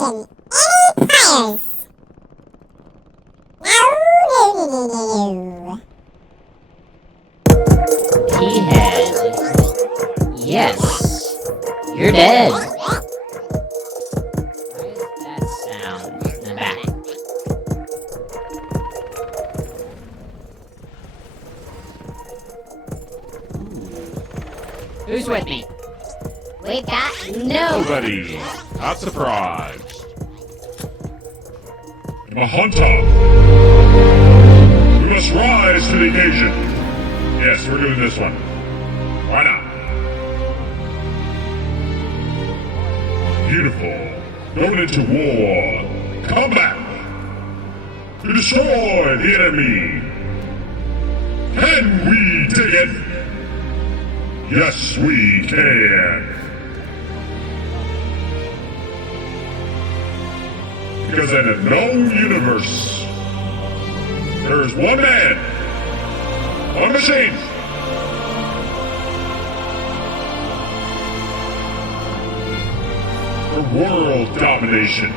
asking any players. No. He had. Yes. You're dead. Why is that sound in the back? Who's with me? We've got no. Nobody. Not surprised. I'm a hunter. We must rise to the occasion. Yes, we're doing this one. Why not? Beautiful. Going into war. Combat. To destroy the enemy. Can we take it? Yes, we can. Because in a known universe, there is one man, one machine, for world domination.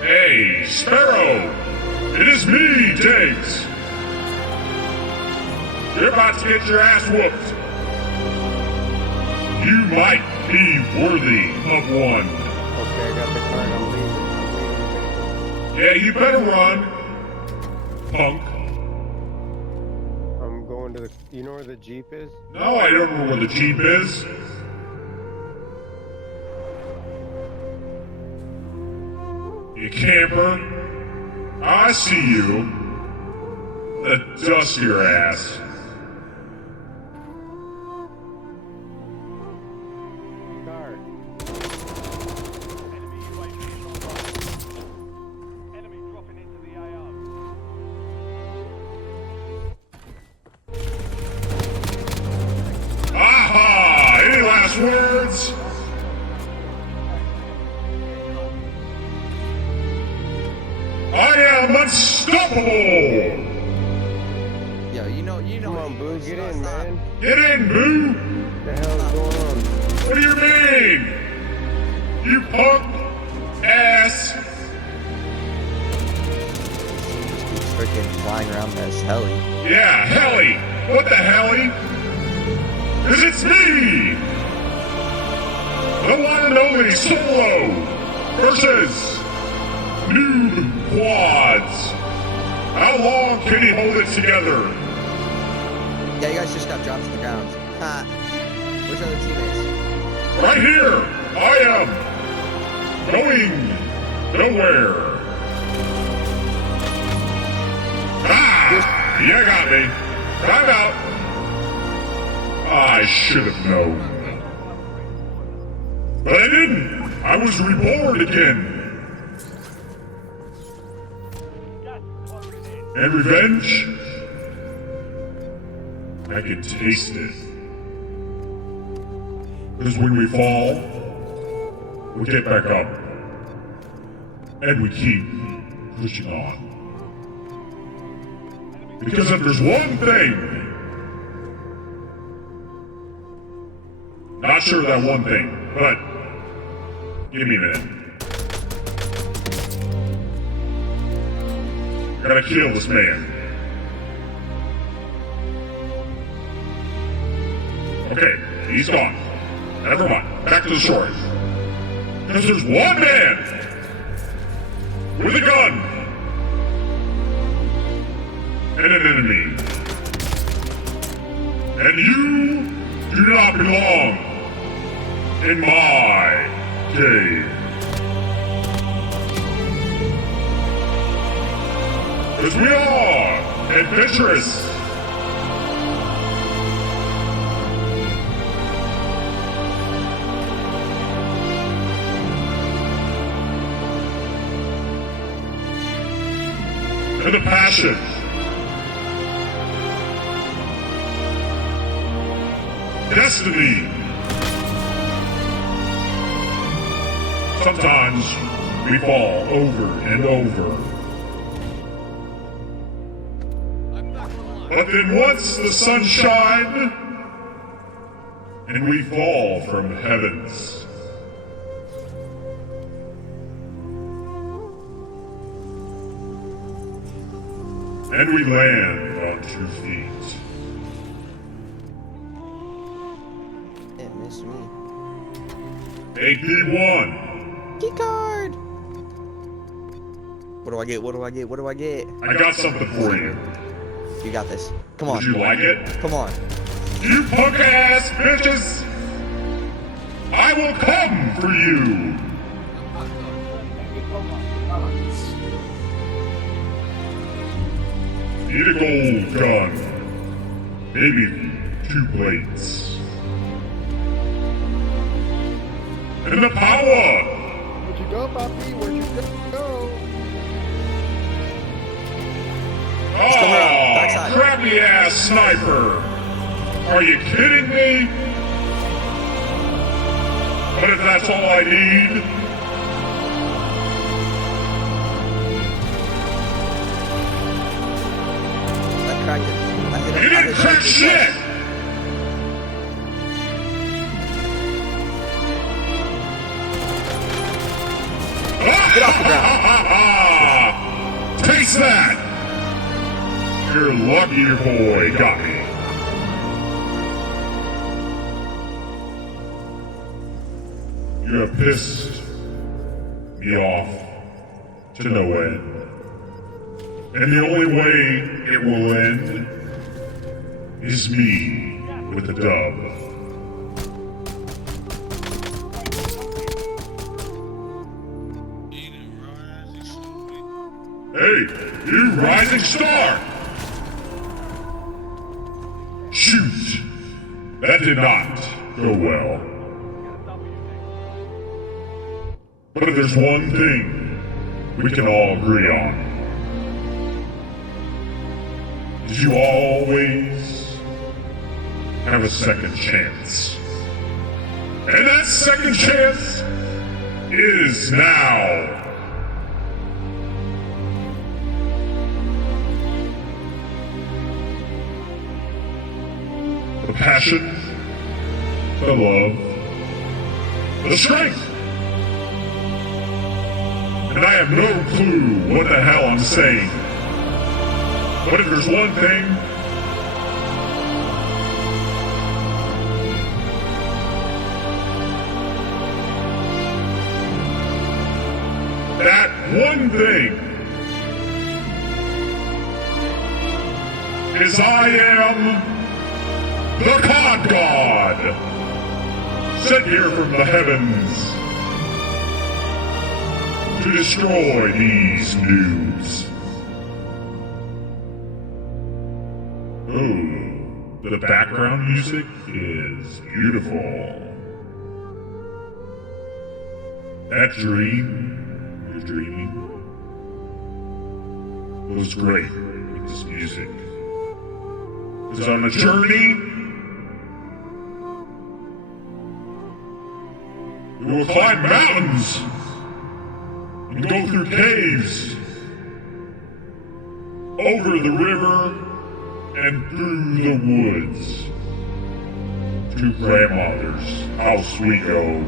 Hey, Sparrow! It is me, DIGZ! You're about to get your ass whooped. You might be worthy of one. Okay, I got the card. I'm leaving. Yeah, you better run, punk. I'm going to the... You know where the Jeep is? No, I don't know where the Jeep is. You camper. I see you. Let's dust your ass. Car. Enemy dropping into the AR. Aha! Any last words? I am unstoppable! Yo, you know. Come on, Boo, get in, man. Get in, Boo! What the hell is going on? What do you mean? You punk ass! Just keep freaking flying around this heli. Yeah, heli! What the heli? 'Cause it's me! The one and only Solo versus Noob Quads. How long can he hold it together? Yeah, you guys just got dropped to the ground. Ha. Which other teammates? Right here! I am going nowhere. Ah! You got me. Time out. I should have known. But I didn't. I was reborn again. And revenge? I can taste it. Because when we fall, we get back up. And we keep pushing on. Because if there's one thing, not sure of that one thing, but give me a minute. I gotta kill this man. Okay, he's gone. Never mind. Back to the story. Because there's one man with a gun and an enemy. And you do not belong in my cave. Because we are adventurous. And the passion. Destiny. Sometimes we fall over and over. But then once the sun shines, and we fall from heavens. And we land on 2 feet. It missed me. AP1, Key card. What do I get? What do I get? What do I get? I got something for you. You got this. Come on. Would you like it? Come on. You punk ass bitches! I will come for you! Need a gold gun. Maybe 2 plates. And the power! Where'd you go, Poppy? Where'd you go? come around, backside. Crappy ass sniper! Are you kidding me? But if that's all I need, I cracked it. I hit him. you I didn't hit crack him. shit! Get off the ground. Taste that! Your lucky boy got me. You have pissed me off to no end. And the only way it will end is me with a dub. Hey, you rising star! Shoot! That did not go well. But if there's one thing we can all agree on, is you always have a second chance. And that second chance is now. The passion, the love, the strength. And I have no clue what the hell I'm saying. But if there's one thing, that one thing is I am the Cod God, sent here from the heavens to destroy these noobs. Oh, the background music is beautiful. That dream you're dreaming was great with this music. It's on a journey. We will climb mountains and go through caves, over the river and through the woods. To grandmother's house we go.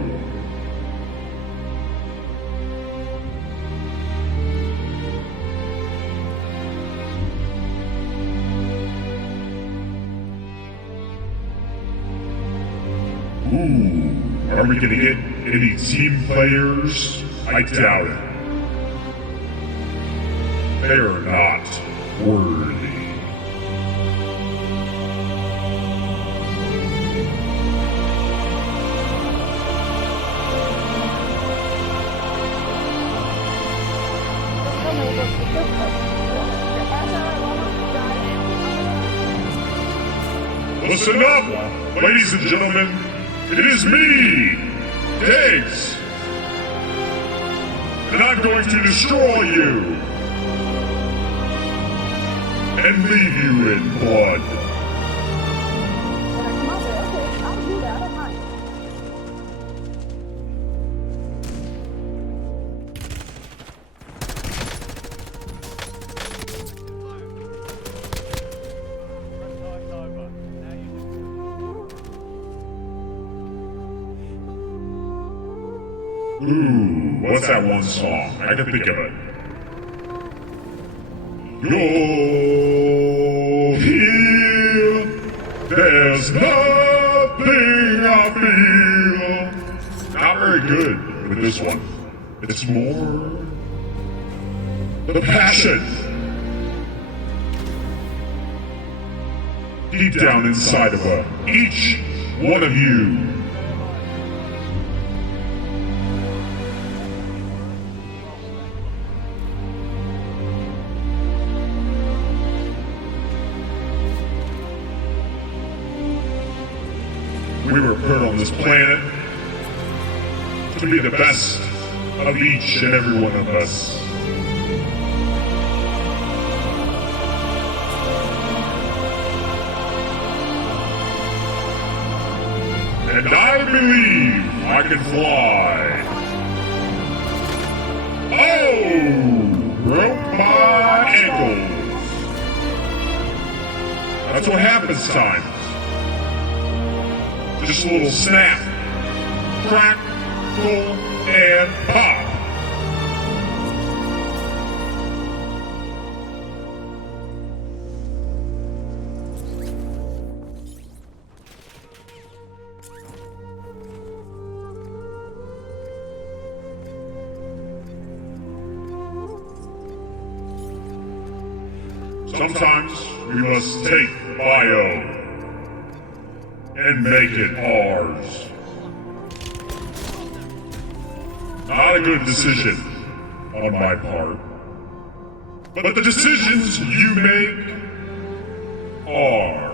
Ooh, are we gonna get any team players? I doubt it. They are not worthy. Listen up, ladies and gentlemen. It is me, DIGZ. And I'm going to destroy you. And leave you in blood. Okay, I'll do that. I don't mind. Time's over. Now you Ooh, what's that one song? I can think of it. You're here. There's nothing I feel. Not very good with this one. It's more the passion deep down inside of each one of you. We were put on this planet to be the best of each and every one of us. And I believe I can fly. Oh, broke my ankles. That's what happens sometimes. Just a little snap, crackle, and pop. Sometimes we must take bio and make it ours. Not a good decision on my part. But the decisions you make are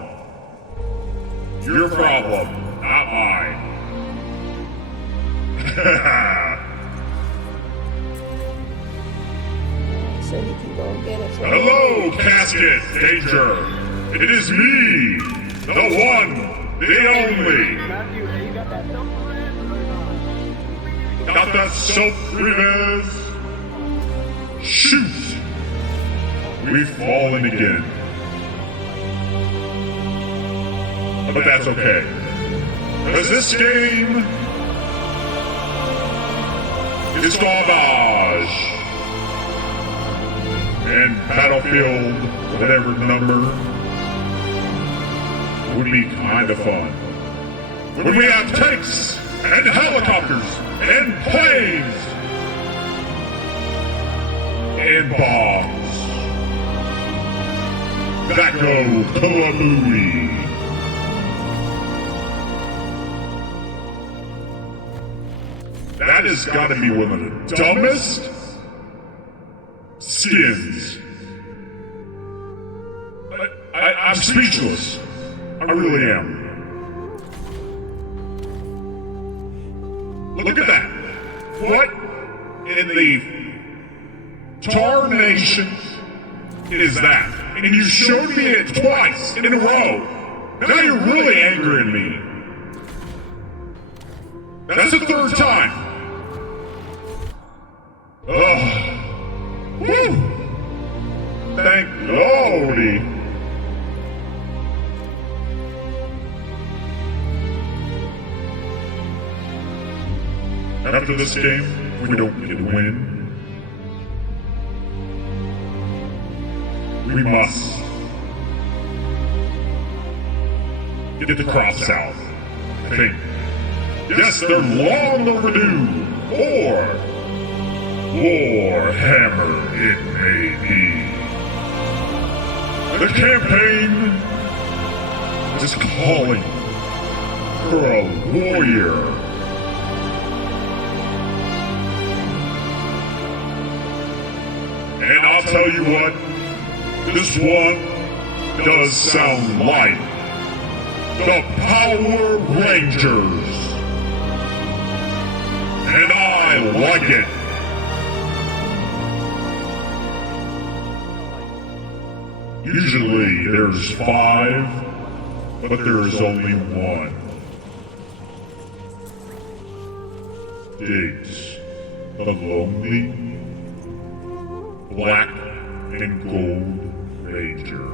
your problem, not mine. So you can go and get it. Hello, Casket Danger. It is me, the one. The only. Matthew, hey, you got that soap Perez or not? Got that soap, Rivez? Shoot! We've fallen again. But that's okay. Because this game is garbage. And Battlefield, whatever number, would be kind of fun. When we have tanks and helicopters and planes and bombs that go kalamooey. That has got to be one of the dumbest skins. I'm speechless. I really am. Look at that. What in the tarnation is that? And you showed me it twice in a row. Now you're really angering me. That's the third time. Ugh. Woo! Thank Lordy. After this game, we don't get to win. We must get the crops out. I think. Yes, they're long overdue. Or Warhammer it may be. The campaign is calling for a warrior. And I'll tell you what, this one does sound like the Power Rangers. And I like it. Usually there's 5, but there's only 1. DIGZ, the lonely Black and Gold Ranger.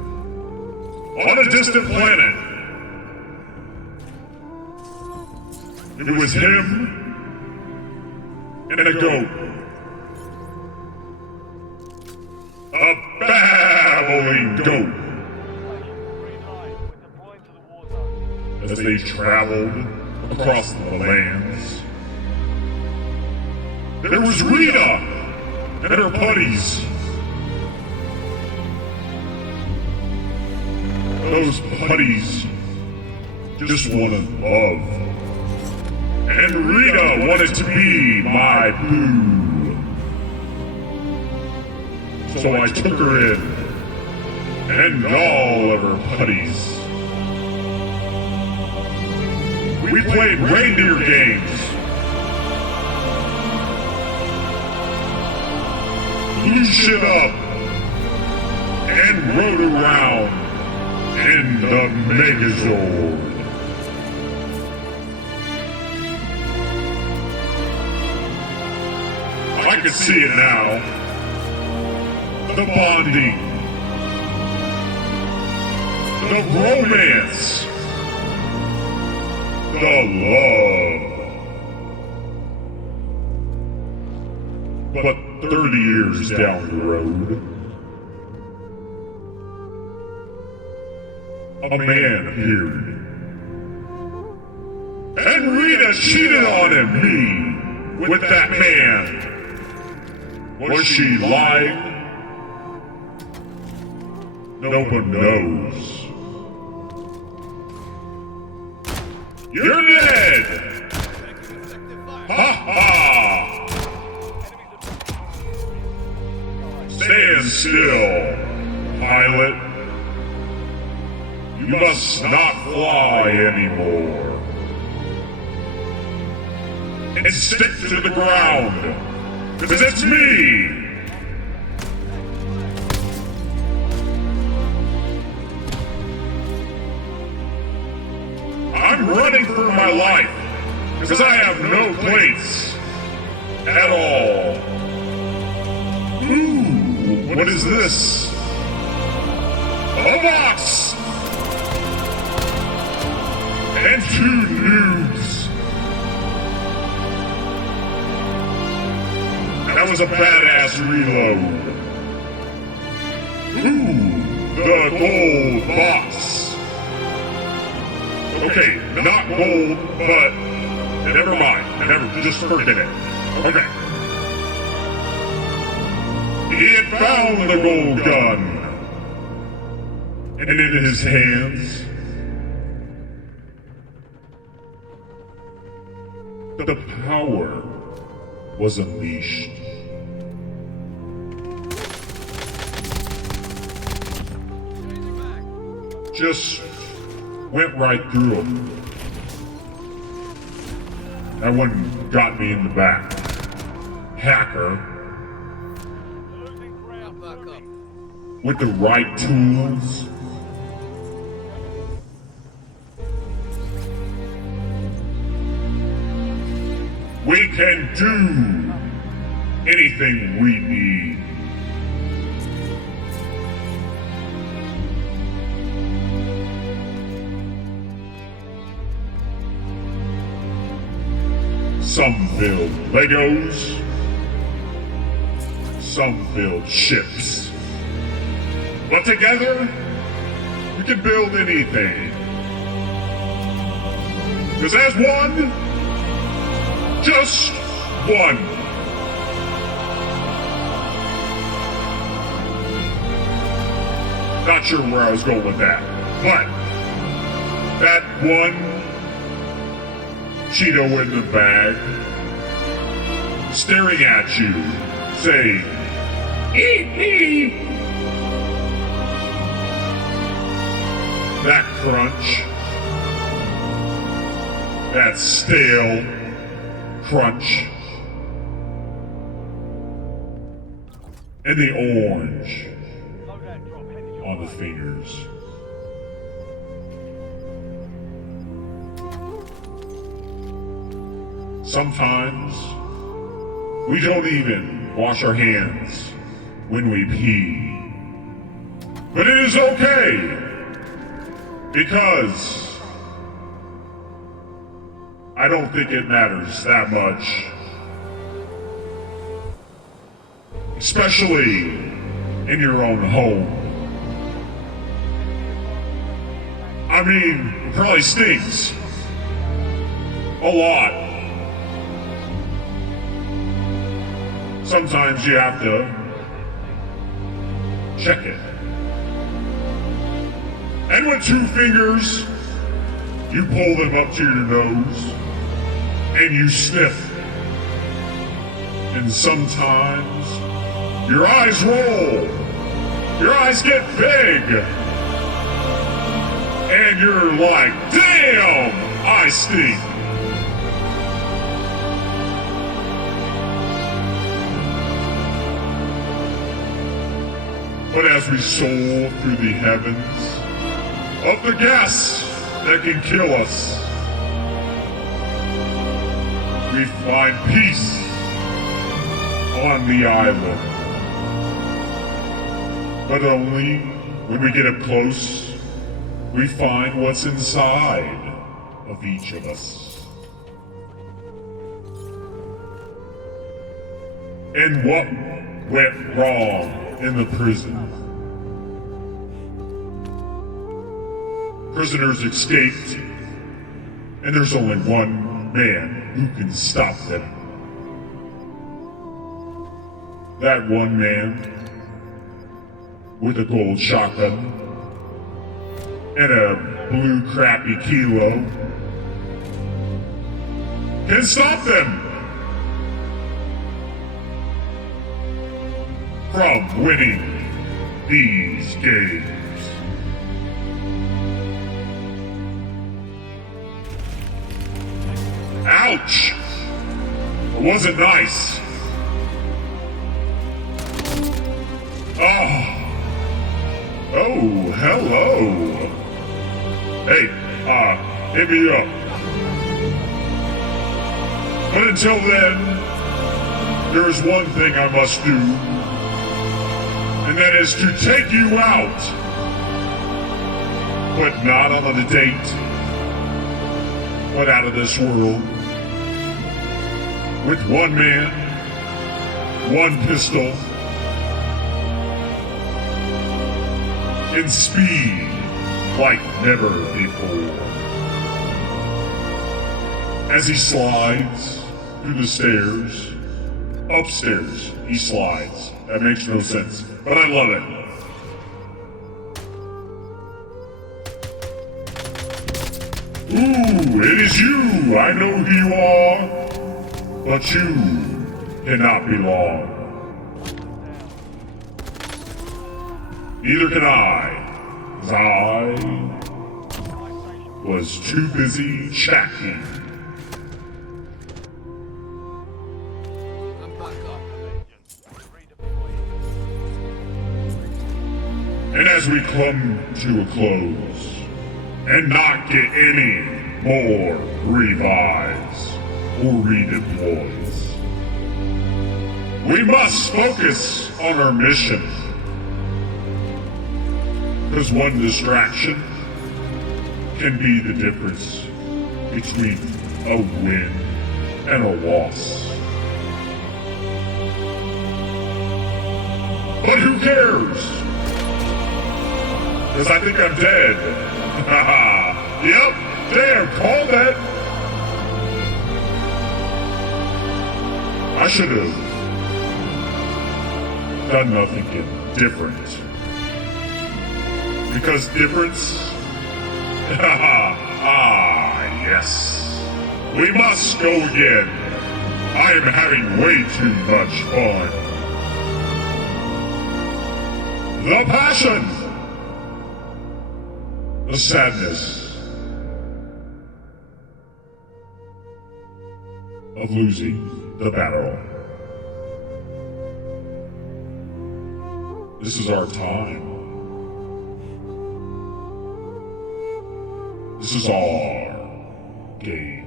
On a distant planet. It was him and a goat. A babbling goat. As they traveled across the lands, there was Rita and her putties. Those putties just wanted love. And Rita wanted to be my boo. So I took her in, and all of her putties. We played reindeer games. Blew shit up, and rode around in the Megazord. I can see it now. The bonding. The romance. The love. But 30 years down the road, a man appeared. And Rita cheated on him, me, with that man. Was she lying? No one knows. You're dead! Ha ha! Stand still, pilot. You must not fly anymore. And stick to the ground. Because it's me! I'm running for my life, because I have no plates at all. Ooh, what is this? A box! And 2 noobs. That was a badass reload. Ooh, the gold box. Okay, not gold, but never mind. Just forget it. Okay. He had found the gold gun. And in his hands, the power was unleashed. Just went right through him. That one got me in the back. Hacker. With the right tools. We can do anything we need. Some build Legos, some build ships. But together, we can build anything. Because as one, just one. Not sure where I was going with that, but that one Cheeto in the bag, staring at you, saying, "Eat me!" That crunch, that stale crunch, and the orange on the fingers. Sometimes, we don't even wash our hands when we pee. But it is okay, because I don't think it matters that much especially in your own home. I mean, it probably stinks a lot. Sometimes you have to check it. And with 2 fingers, you pull them up to your nose and you sniff. And sometimes your eyes roll, your eyes get big, and you're like, damn, I stink. But as we soar through the heavens of the gas that can kill us, we find peace on the island. But only when we get up close, we find what's inside of each of us. And what went wrong in the prison. Prisoners escaped, and there's only one man who can stop them. That one man with a gold shotgun and a blue crappy kilo can stop them from winning these games. Ouch! It wasn't nice. Oh, hello. Hey, hit me up. But until then, there is one thing I must do, and that is to take you out, but not on a date, but out of this world, with one man, one pistol, in speed like never before. As he slides through the stairs, upstairs he slides. That makes no sense, but I love it. Ooh, it is you! I know who you are, but you cannot be long. Neither can I, as I was too busy checking. And as we come to a close, and not get any more revives or redeploys, we must focus on our mission. Because one distraction can be the difference between a win and a loss. But who cares? Because I think I'm dead. Yep, damn, call that. I should have done nothing different. Because difference? Yes. We must go again. I am having way too much fun. The passion. The sadness of losing the battle. This is our time. This is our game.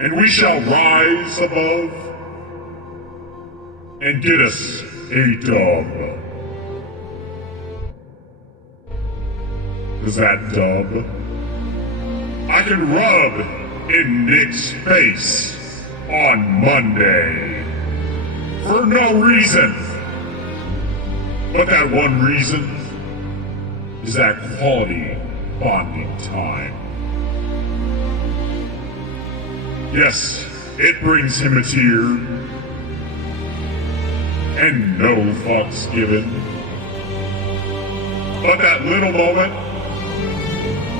And we shall rise above and get us a dub. Cause that dub, I can rub in Nick's face on on Monday. For no reason. But that one reason is that quality bonding time. Yes, it brings him a tear. And no fucks given. But that little moment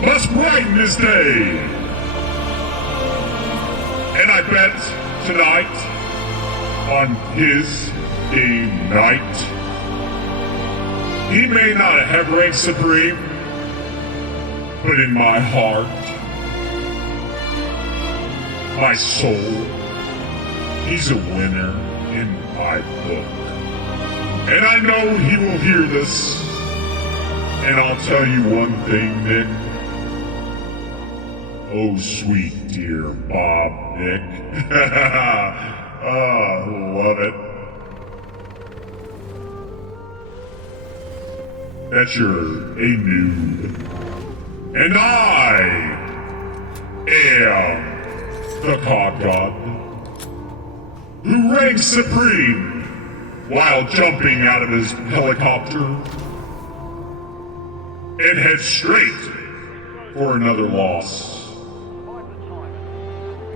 must brighten his day. And I bet tonight, on his game night, he may not have ranked supreme, but in my heart, my soul, he's a winner in my book. And I know he will hear this, and I'll tell you one thing, Nick. Oh, sweet dear Bob, Nick. Love it. That you're a noob. And I am the Cod God, who ranks supreme while jumping out of his helicopter and heads straight for another loss.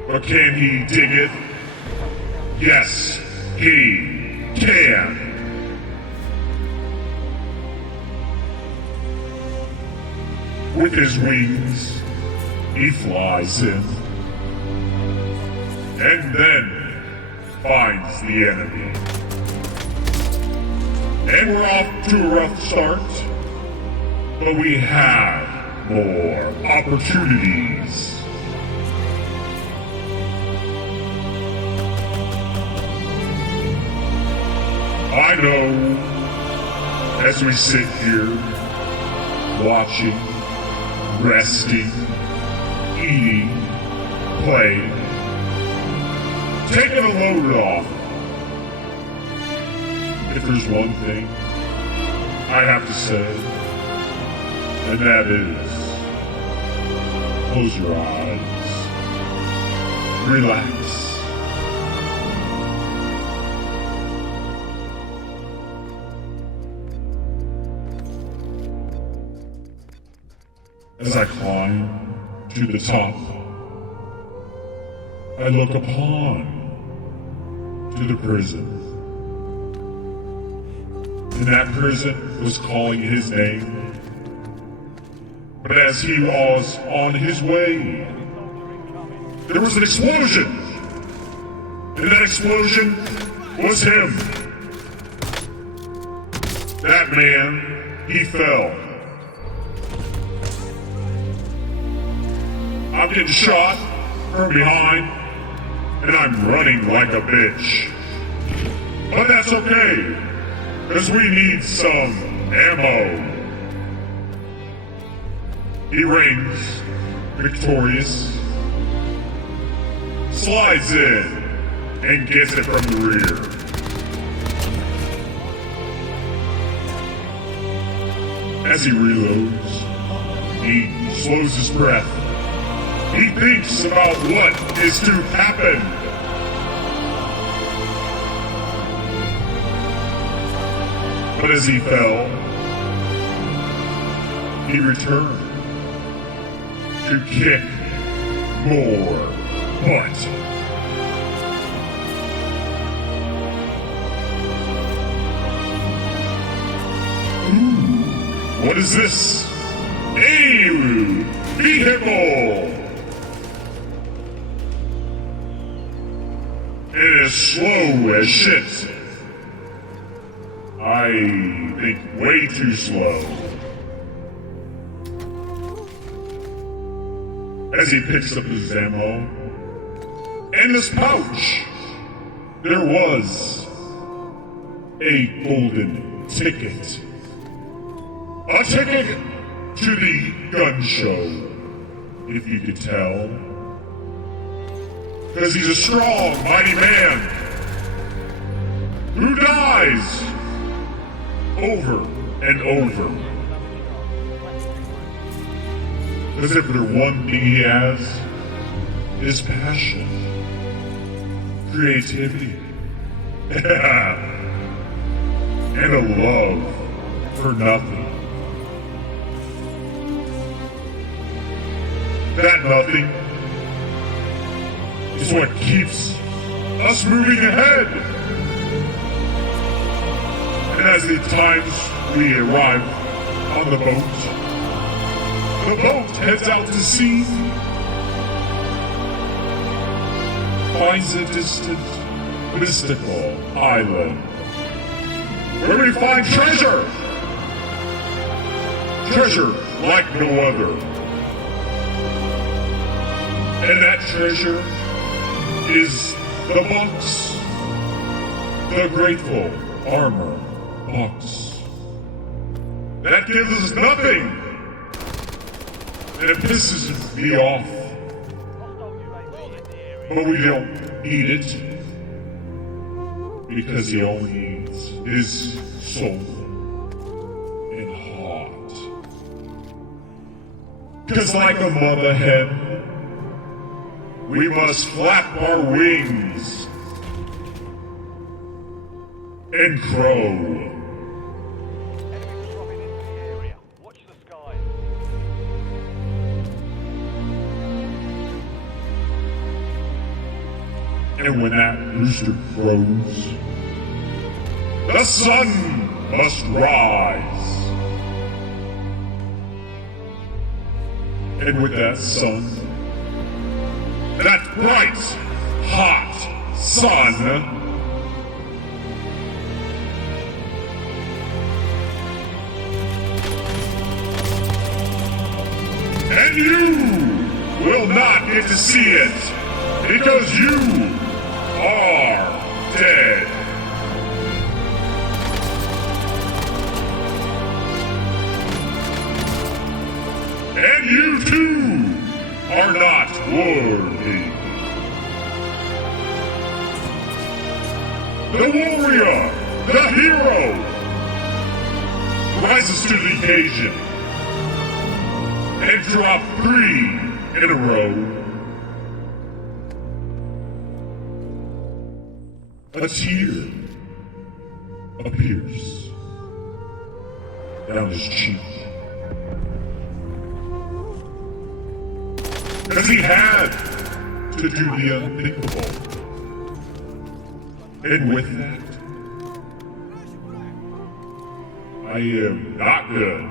But can he dig it? Yes, he can. With his wings, he flies in, and then finds the enemy. And we're off to a rough start, but we have more opportunities. I know, as we sit here, watching, resting, eating, playing, taking a load off. If there's one thing I have to say, and that is, close your eyes, relax. As I climb to the top, I look upon to the prison. And that prison was calling his name. But as he was on his way, there was an explosion. And that explosion was him. That man, he fell. I'm getting shot from behind, and I'm running like a bitch. But that's okay, because we need some ammo. He reigns victorious, slides in, and gets it from the rear. As he reloads, he slows his breath. He thinks about what is to happen. But as he fell, he returned to kick more butt. Ooh, what is this? A vehicle! It is slow as shit. I think way too slow. As he picks up his ammo, in this pouch, there was a golden ticket. A ticket to the gun show, if you could tell. Because he's a strong, mighty man who dies over and over. Because if there's one thing he has, is passion. creativity, and a love for nothing. That nothing is what keeps us moving ahead. And as the times we arrive on the boat heads out to sea, finds a distant, mystical island where we find treasure! Treasure like no other. And that treasure is the box. The grateful armor box. That gives us nothing! And it pisses me off. But we don't need it. Because he only needs his soul and heart. Cause like a mother hen, we must flap our wings and crow. Enemies dropping into the area. Watch the skies. And when that rooster crows, the sun must rise. And with that sun, that bright, hot sun, and you will not get to see it because you are dead. And you too are not worthy. The warrior, the hero, rises to the occasion and drops 3 in a row. A tear appears down his cheek. Because he had to do the unthinkable. And with that, I am not good.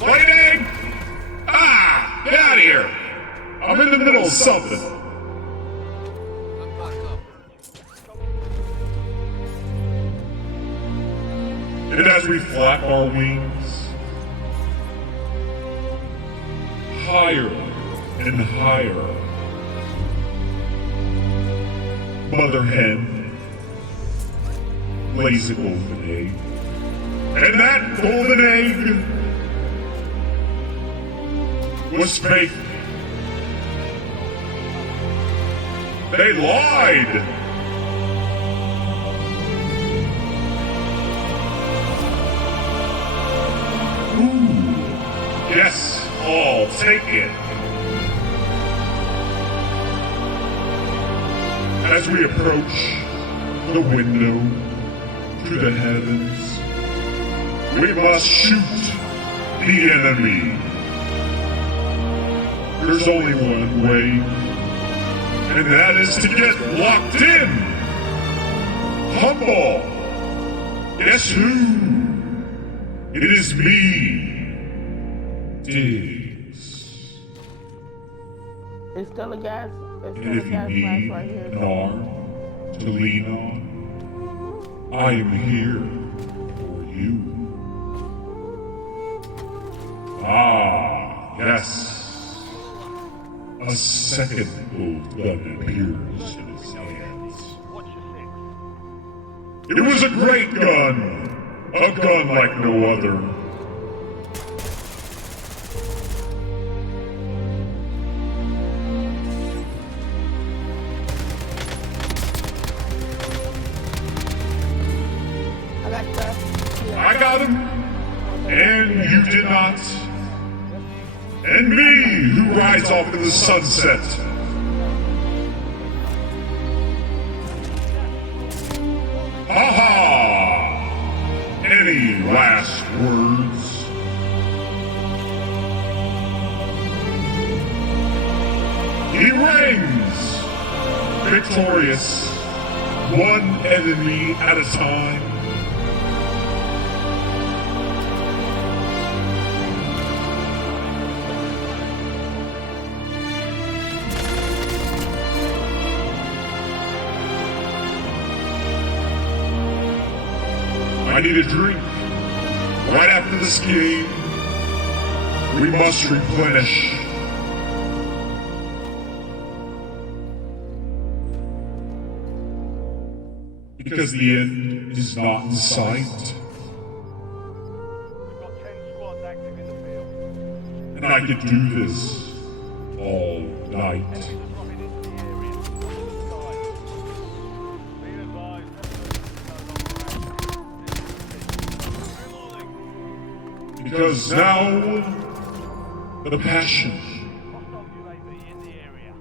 Lightning! Ah! Get out of here! I'm in the middle of something. And as we flap our wings, higher and higher, Mother Hen lays a golden egg. And that golden egg was fake. They lied! Ooh, yes, I'll take it. As we approach the window to the heavens, we must shoot the enemy. There's only one way, and that is to get locked in. Humble. Guess who? It is me, DIGZ. It's still a gas. It's And still a if you gas need mask right here. an arm to lean on, I am here for you. Ah, yes. A second gold gun appears in his hands. Watch your six. It was a great gun! A gun like no other. I got that. I got him, and you did not. And me, who rides off into the sunset. last words. He reigns victorious, one enemy at a time. I need a drink. Right after this game, we must replenish. Because the end is not in sight. We've got 10 squads active in the field. And I could do this all night. Enemies are dropping into the area. Watch the skies. Be advised, no longer. Because now, the passion Hostile UAV in the area.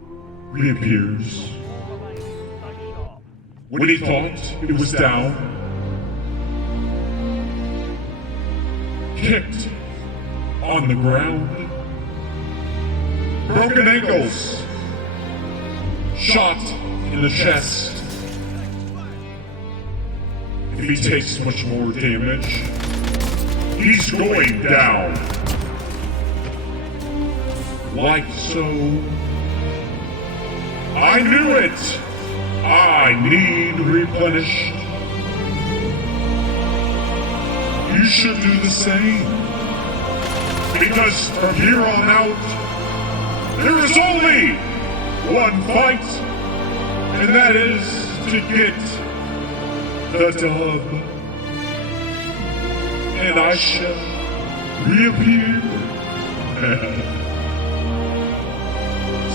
reappears. All remaining, stay sharp. When he thought it was down, kicked on the ground, broken ankles, shot in the chest. If he takes much more damage, he's going down. Like so. I knew it! I need replenished. You should do the same. Because from here on out, there is only one fight, and that is to get the dub. And I shall reappear.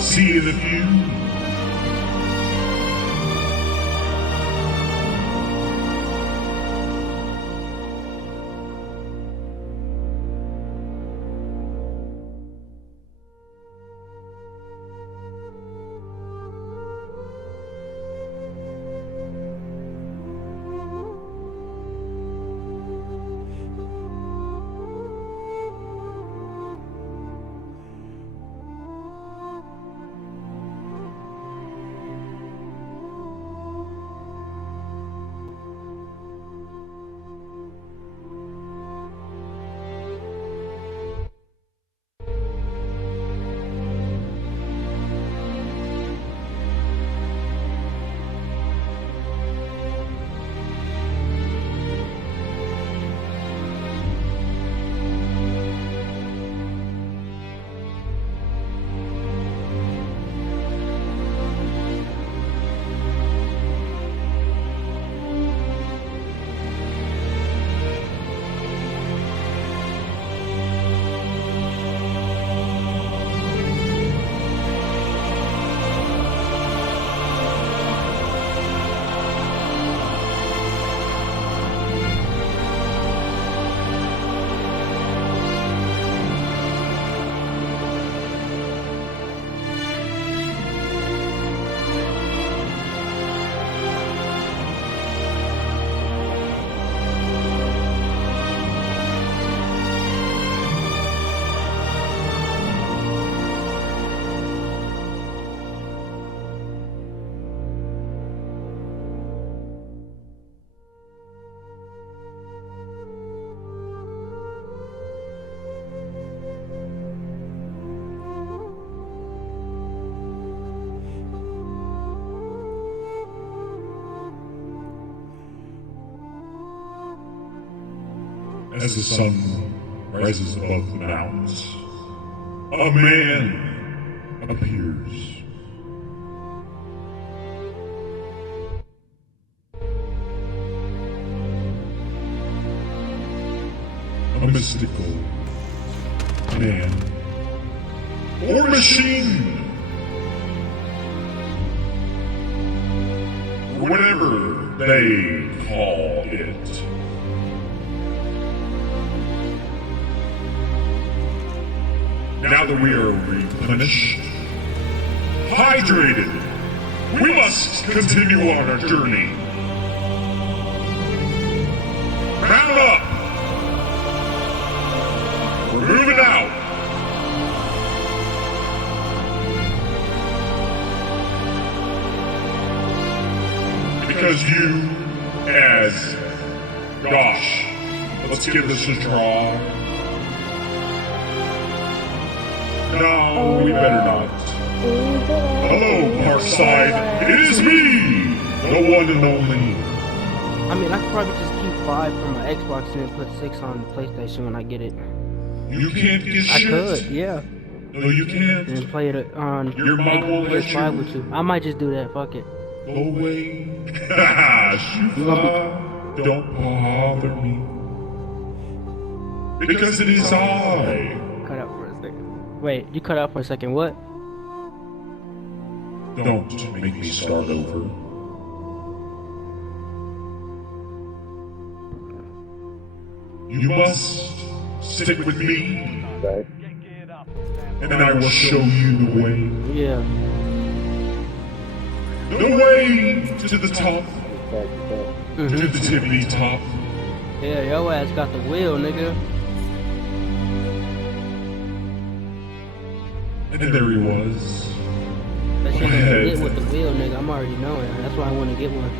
See you in a few. As the sun rises above the mountains, a man appears. A mystical man or machine, or whatever they call it. Now that we are replenished, hydrated, we must continue on our journey. Mount up We're moving out. Because you, as, gosh, let's give this a try. No, we better not. Hello, Parkside. It is me, the one and only. I mean, I could probably just keep 5 from my Xbox and then put 6 on the PlayStation when I get it. You can't get I shit. could, yeah. No, you can't. And play it on Your mom won't let PS5 you. with you. I might just do that. Fuck it. Go away. Shiva, don't bother me. Because it is I. Cut out for a second. Wait, you cut out for a second. What? Don't make me start over. You must stick with me, Get geared up. and I will show you the way. Yeah. The way to the top, to Mhm. the tippity top. Yeah, your ass got the wheel, nigga. And there he was. That shit gonna get with the wheel, nigga. I'm already knowing. That's why I want to get one.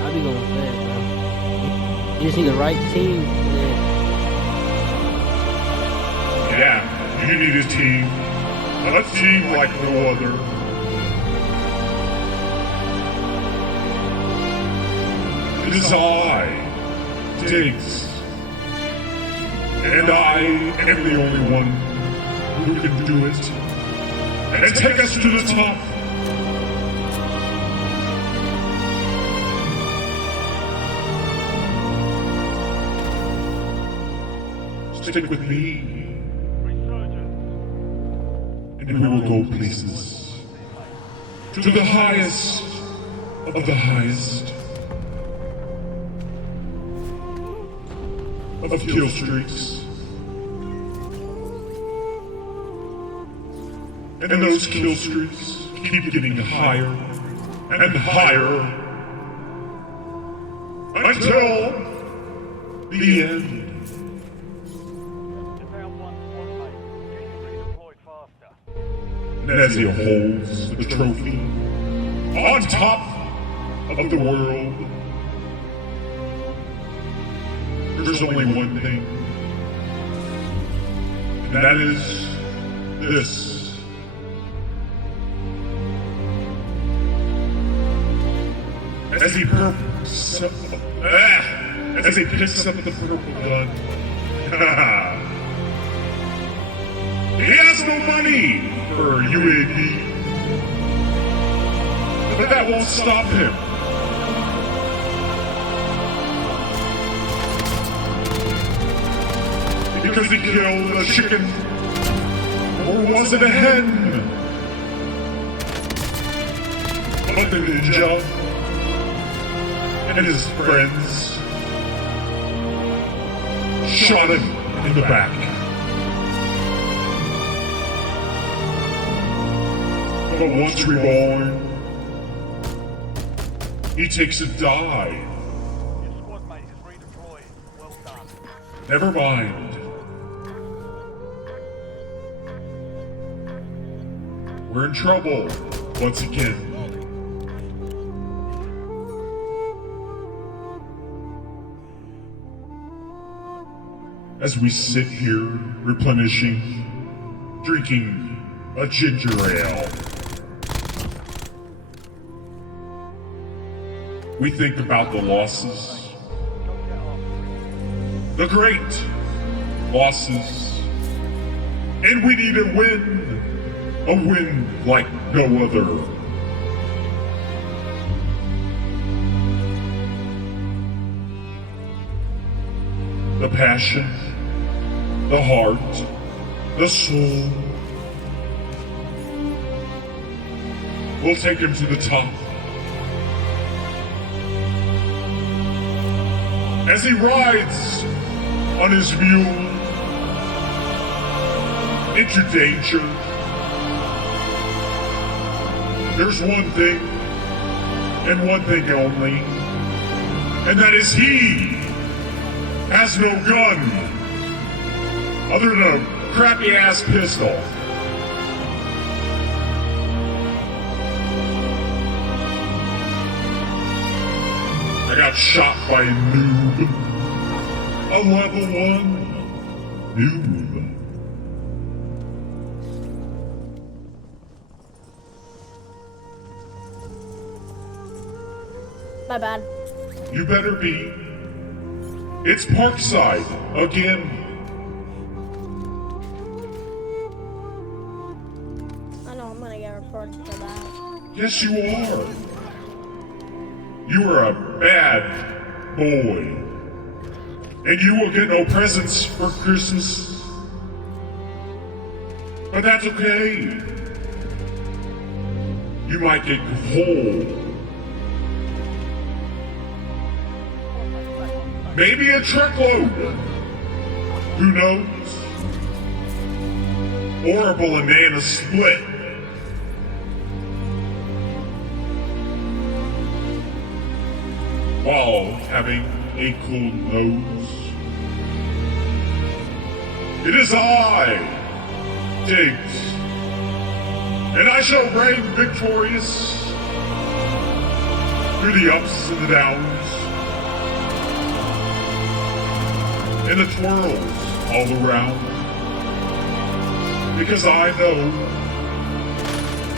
I be going fast, bro. You just need the right team. Yeah. Yeah, you need a team. A team like no other. It is I, DIGZ. And I am the only one who can do it. And take us to the top. Stick with me, Resurgence. and we will go places. To the highest of the highest. Of kill streaks. And those kill streaks keep getting higher and higher until the end. Inbound 1 mate. Get you redeployed faster. And as he holds the trophy on top of the world, there's only one thing, and that is this. As he picks up, as he picks up the purple gun, he has no money for UAV, but that won't stop him. Because he killed a chicken, or was it a hen? But the ninja and his friends shot him in the back. But once reborn, he takes a dive. Your squad mate is redeployed. Well done. Never mind. We're in trouble once again. As we sit here replenishing, drinking a ginger ale, we think about the losses, the great losses, and we need a win like no other. The passion, the heart, the soul will take him to the top. As he rides on his mule into danger, there's one thing and one thing only, and that is he has no gun other than a crappy ass pistol. I got shot by a noob, a level 1 noob. My bad. You better be. It's Parkside again. I know I'm gonna get reported for that. Yes, you are. You are a bad boy. And you will get no presents for Christmas. But that's okay. You might get coal. Maybe a truckload. Who knows? Or a banana split. While having a cool nose. It is I, DIGZ, and I shall reign victorious through the ups and the downs, and the twirls all around, because I know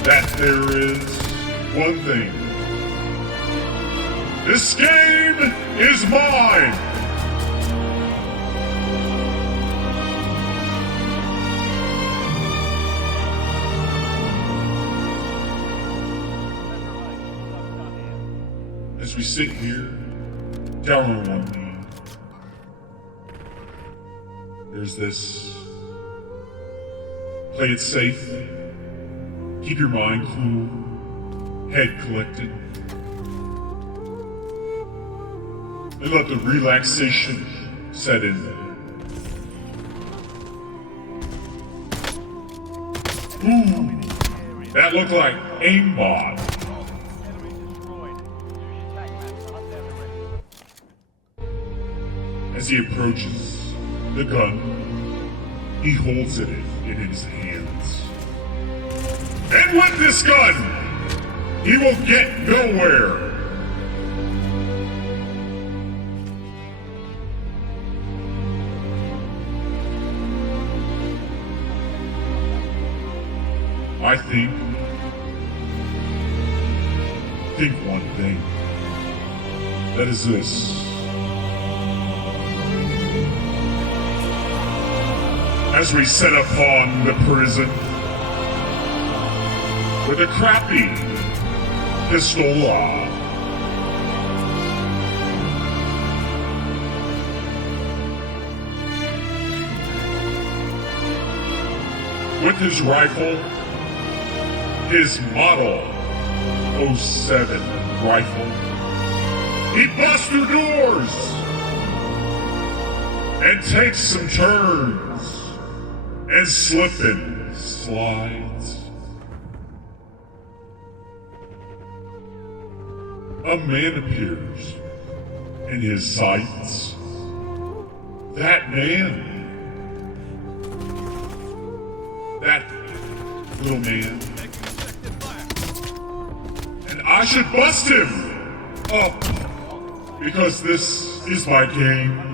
that there is one thing. This game is mine! As we sit here, down on one knee, there's this. Play it safe. Keep your mind cool. Head collected. And let the relaxation set in. Ooh, that looked like aimbot. As he approaches the gun, he holds it in his hands. And with this gun, he will get nowhere. I think one thing. That is this. As we set upon the prison with a crappy pistola. With his rifle, his Model 07 rifle, he busts through doors and takes some turns and slipping slides. A man appears in his sights. That man. That little man. And I should bust him up because this is my game.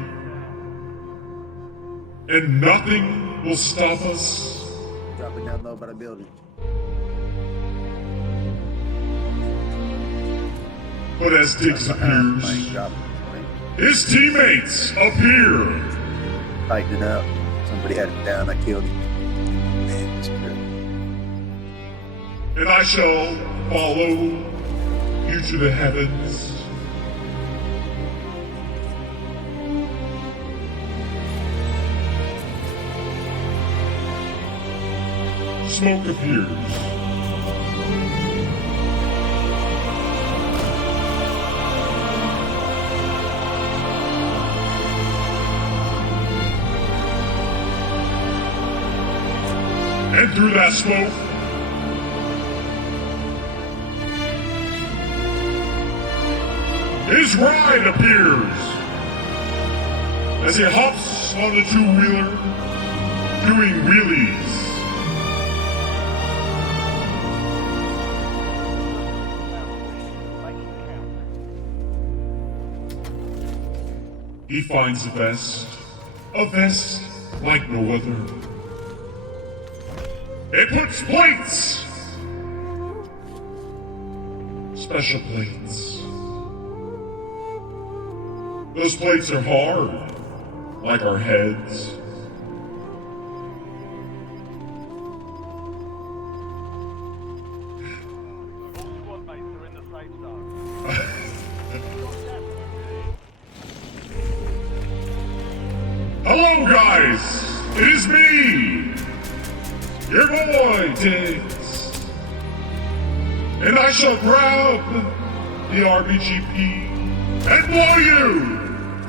And nothing will stop us. Dropping down low by the building. But as DIGZ appears, his teammates appear. Hyped it up. Somebody had it down. I killed him. Man, it's good. And I shall follow you to the heavens. Smoke appears. And through that smoke, his ride appears as he hops on the two-wheeler, doing wheelies. He finds a vest like no other. It puts plates! Special plates. Those plates are hard, like our heads. All squad mates are in the safe zone. Hello, guys! It is me! Your boy, DIGZ. And I shall grab the RBGP and blow you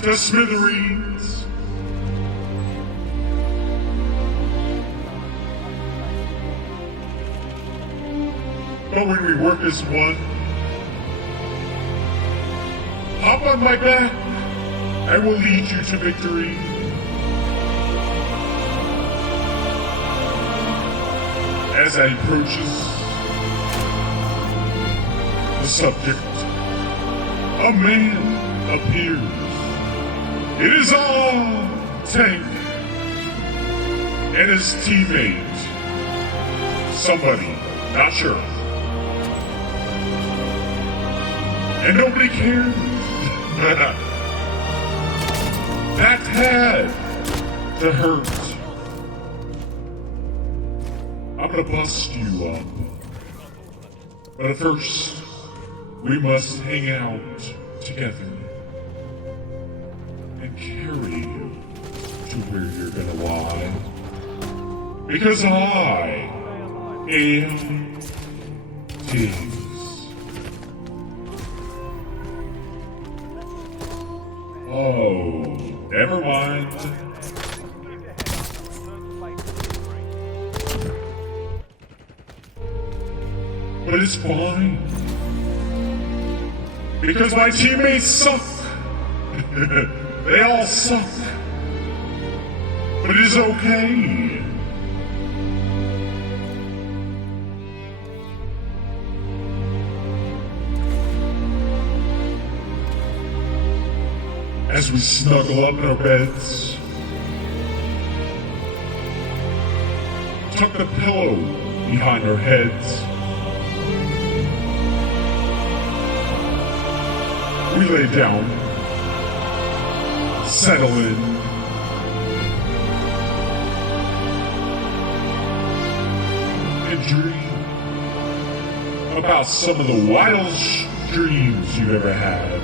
to smithereens. But when we work as one, hop on my back, I will lead you to victory. As I approaches the subject, a man appears. It is all Tank and his teammate. Somebody, not sure. And nobody cares. That had to hurt. I'm gonna bust you up. But first, we must hang out together and carry you to where you're gonna lie. Because I am DIGZ. Oh, never mind. But it's fine. Because my teammates suck. They all suck. But it is okay. As we snuggle up in our beds, tuck the pillow behind our heads. We lay down, settle in, and dream about some of the wildest dreams you've ever had.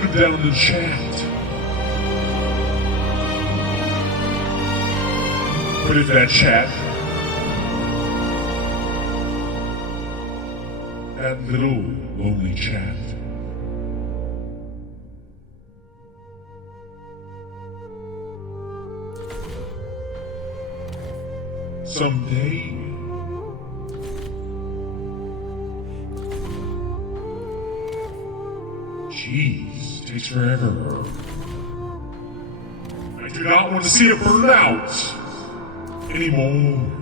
Put them down in the chat. But if that chat, that little lonely chat, someday jeez, takes forever. I do not want to see it burn out anymore.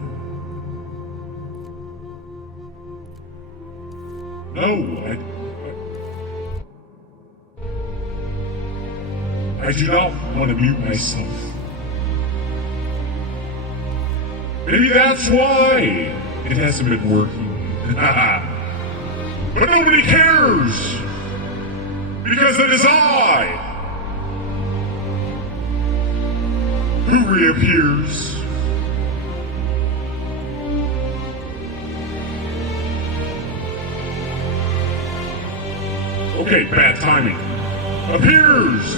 No, I do not want to mute myself. Maybe that's why it hasn't been working. But nobody cares! Because it is I who reappears. Okay, bad timing. Appears!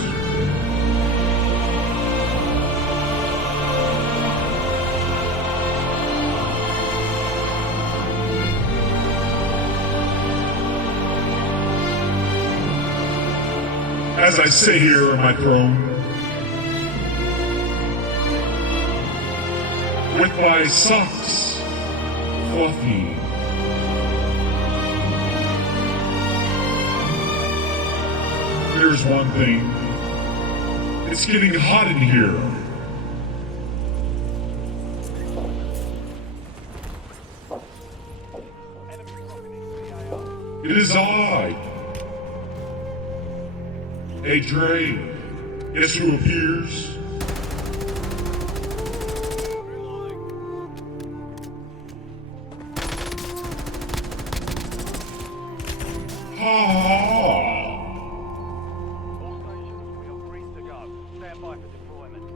As I sit here on my throne, with my socks fluffy, There's one thing. It's getting hot in here. It is I. Hey, Dre. Guess who appears? Ha ha! All stations, we are green to go. Stand by for deployment.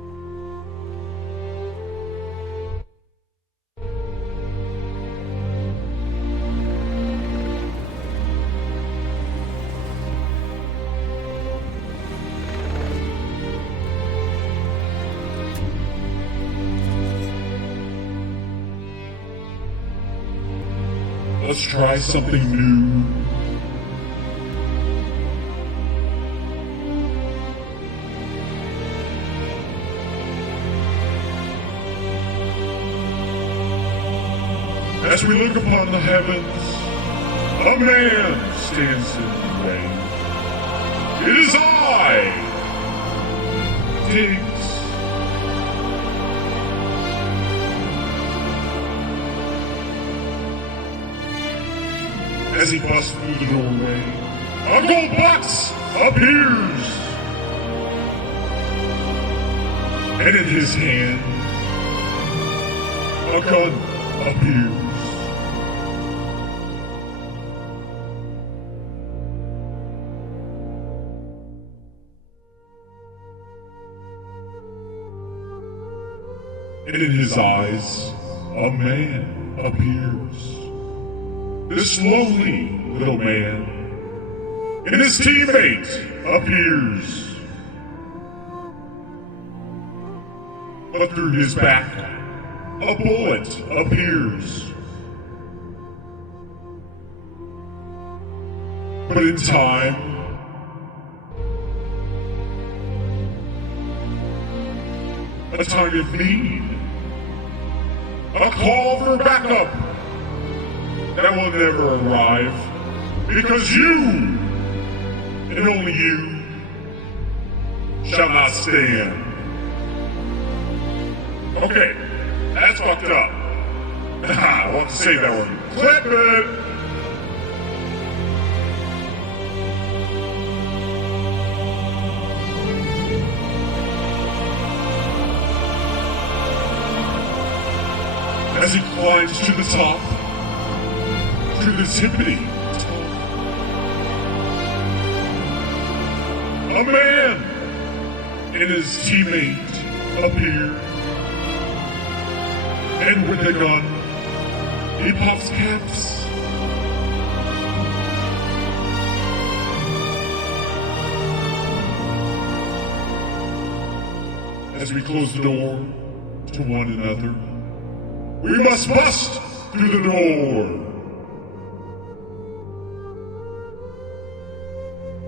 Let's try something new. As we look upon the heavens, a man stands in the way. It is I, DIGZ. As he busts through the doorway, a gold box appears. And in his hand, a gun appears. And in his eyes, a man appears. This lonely little man. And his teammate appears. But through his back, a bullet appears. But in time, a time of need, a call for backup that will never arrive because you, and only you, shall not stand. Okay, that's fucked up. I want to say that one. Clip it! As he climbs to the top, to the tippity top, a man and his teammate appear, and with a gun, he pops caps. As we close the door to one another, we must bust through the door.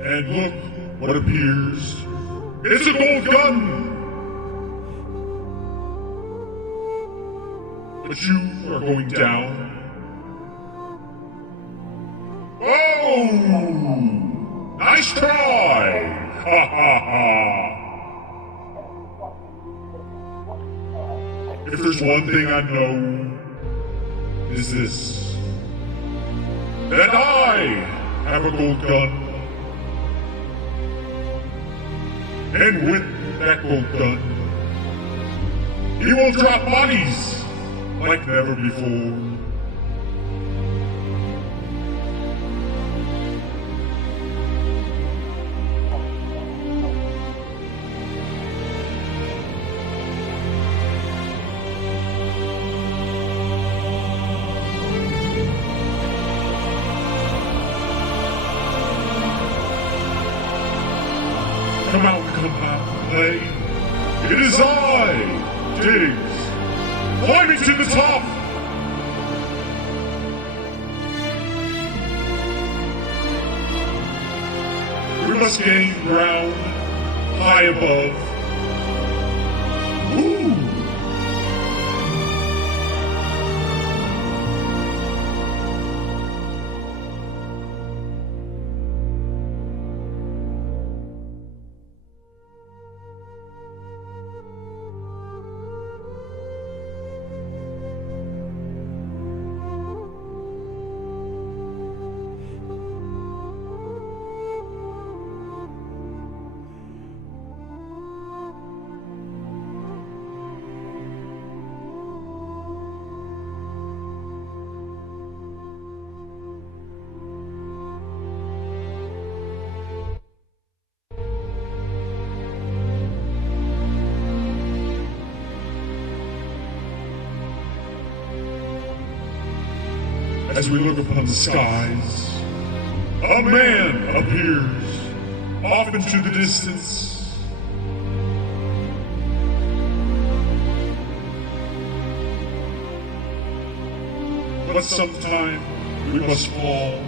And look what appears. It's a gold gun. But you are going down. Oh! Nice try! Ha ha ha! If there's one thing I know, is this. That I have a gold gun. And with that gold gun, he will drop bodies like never before. Come out, play. It is I, DIGZ, climbing to the top. We must gain ground high above. Ooh. As we look upon the skies, a man appears off into the distance. But sometime we must fall,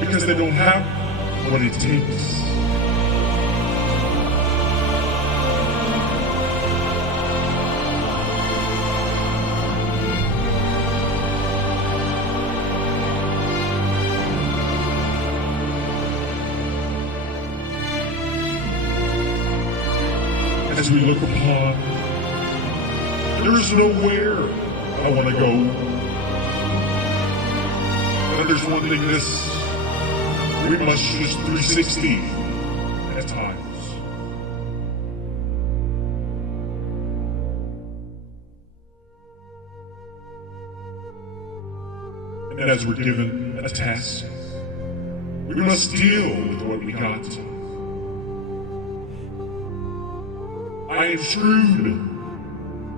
because they don't have what it takes. As we look upon, there is nowhere I want to go. But there's one thing we must use 360 at times. And as we're given a task, we must deal with what we got. I am screwed.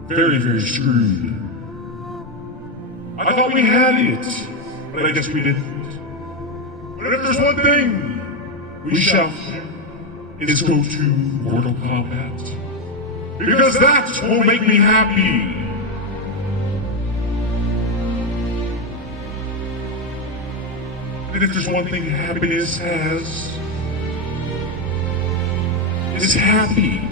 Very, very screwed. I thought we had it, but I guess we didn't. But if there's one thing we shall, it is go to Mortal Kombat. Because that will make me happy. And if there's one thing happiness has, it's happy.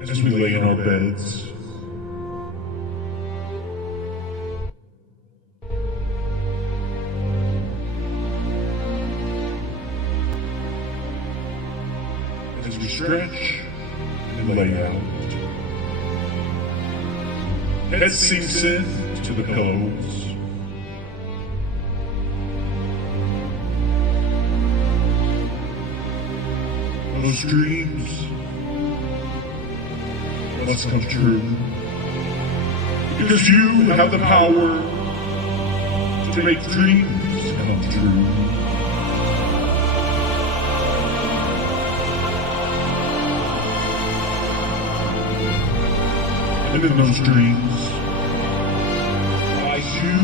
as we lay in our beds. As we stretch and lay out. Head sinks in to the pillows. Those dreams must come true. Because you have the power to make dreams come true. And in those dreams lies you.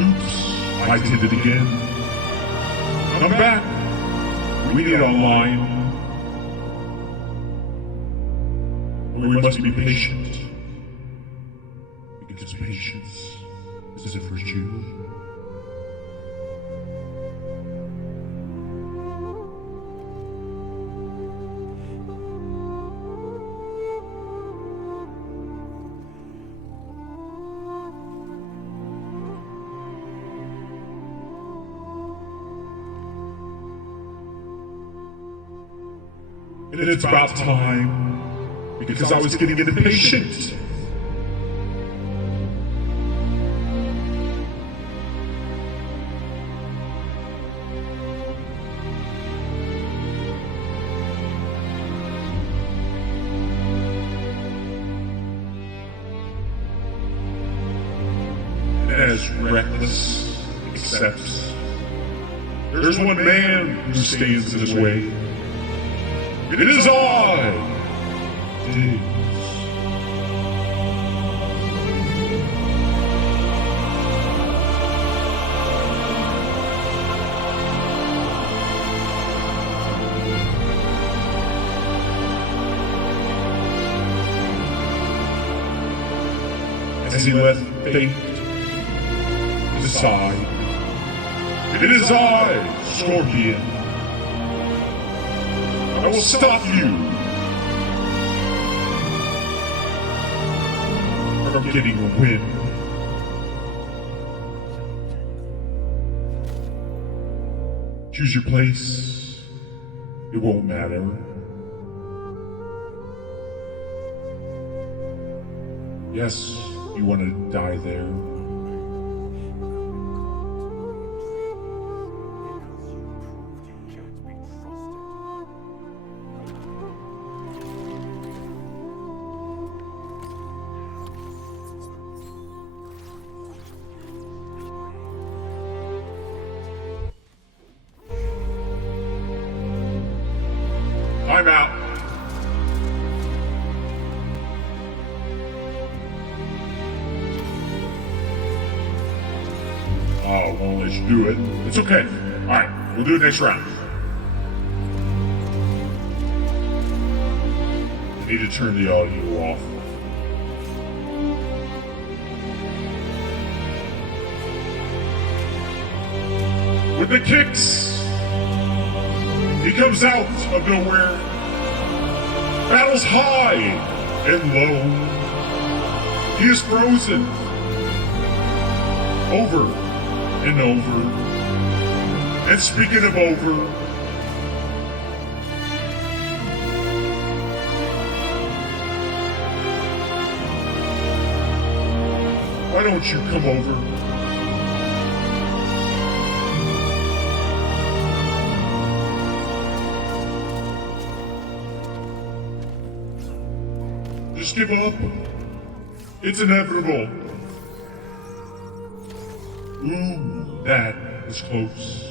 Oops, I did it again. I'm back. We need online. We must be patient. Because patience is a virtue. And it's about time, because I was getting impatient. As reckless accepts, there's one man who stands in his way. It is I, DIGZ. As he let fate decide, it is I, Scorpion. I will stop you from getting a win. Choose your place. It won't matter. Yes, you want to die there. I'm out. Oh, well, let's do it. It's okay. Alright, we'll do it next round. I need to turn the audio off. With the kicks, he comes out of nowhere, battles high and low. He is frozen over and over. And speaking of over, why don't you come over? Just give up. It's inevitable. Ooh, that is close.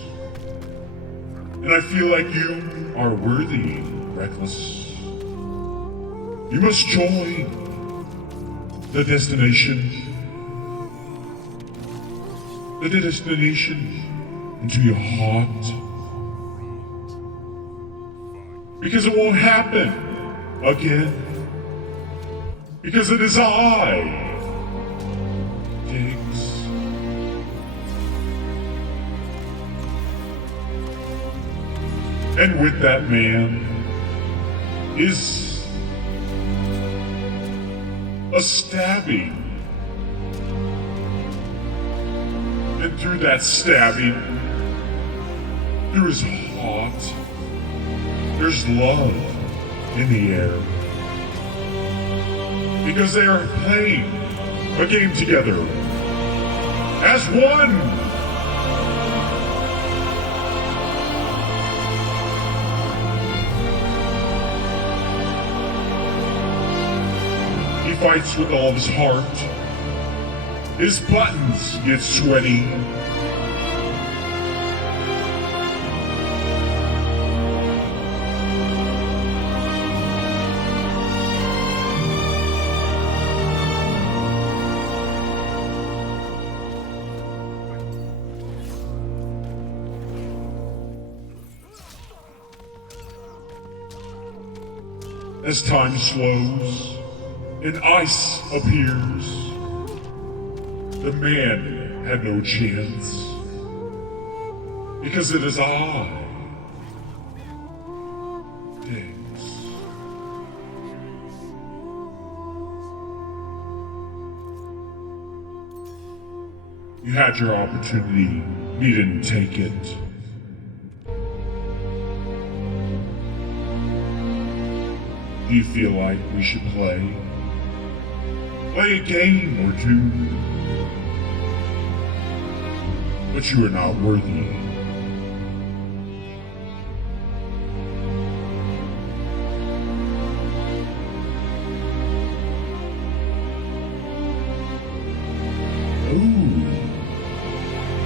And I feel like you are worthy, Reckless. You must join the destination. The destination into your heart. Because it won't happen again. Because it is I, And with that man is a stabbing. And through that stabbing, through his heart, there's love in the air. Because they are playing a game together as one. He fights with all of his heart. His buttons get sweaty. As time slows and ice appears, the man had no chance, because it is I, DIGZ. You had your opportunity, you didn't take it. Do you feel like we should play? Play a game or two. But you are not worthy. Ooh,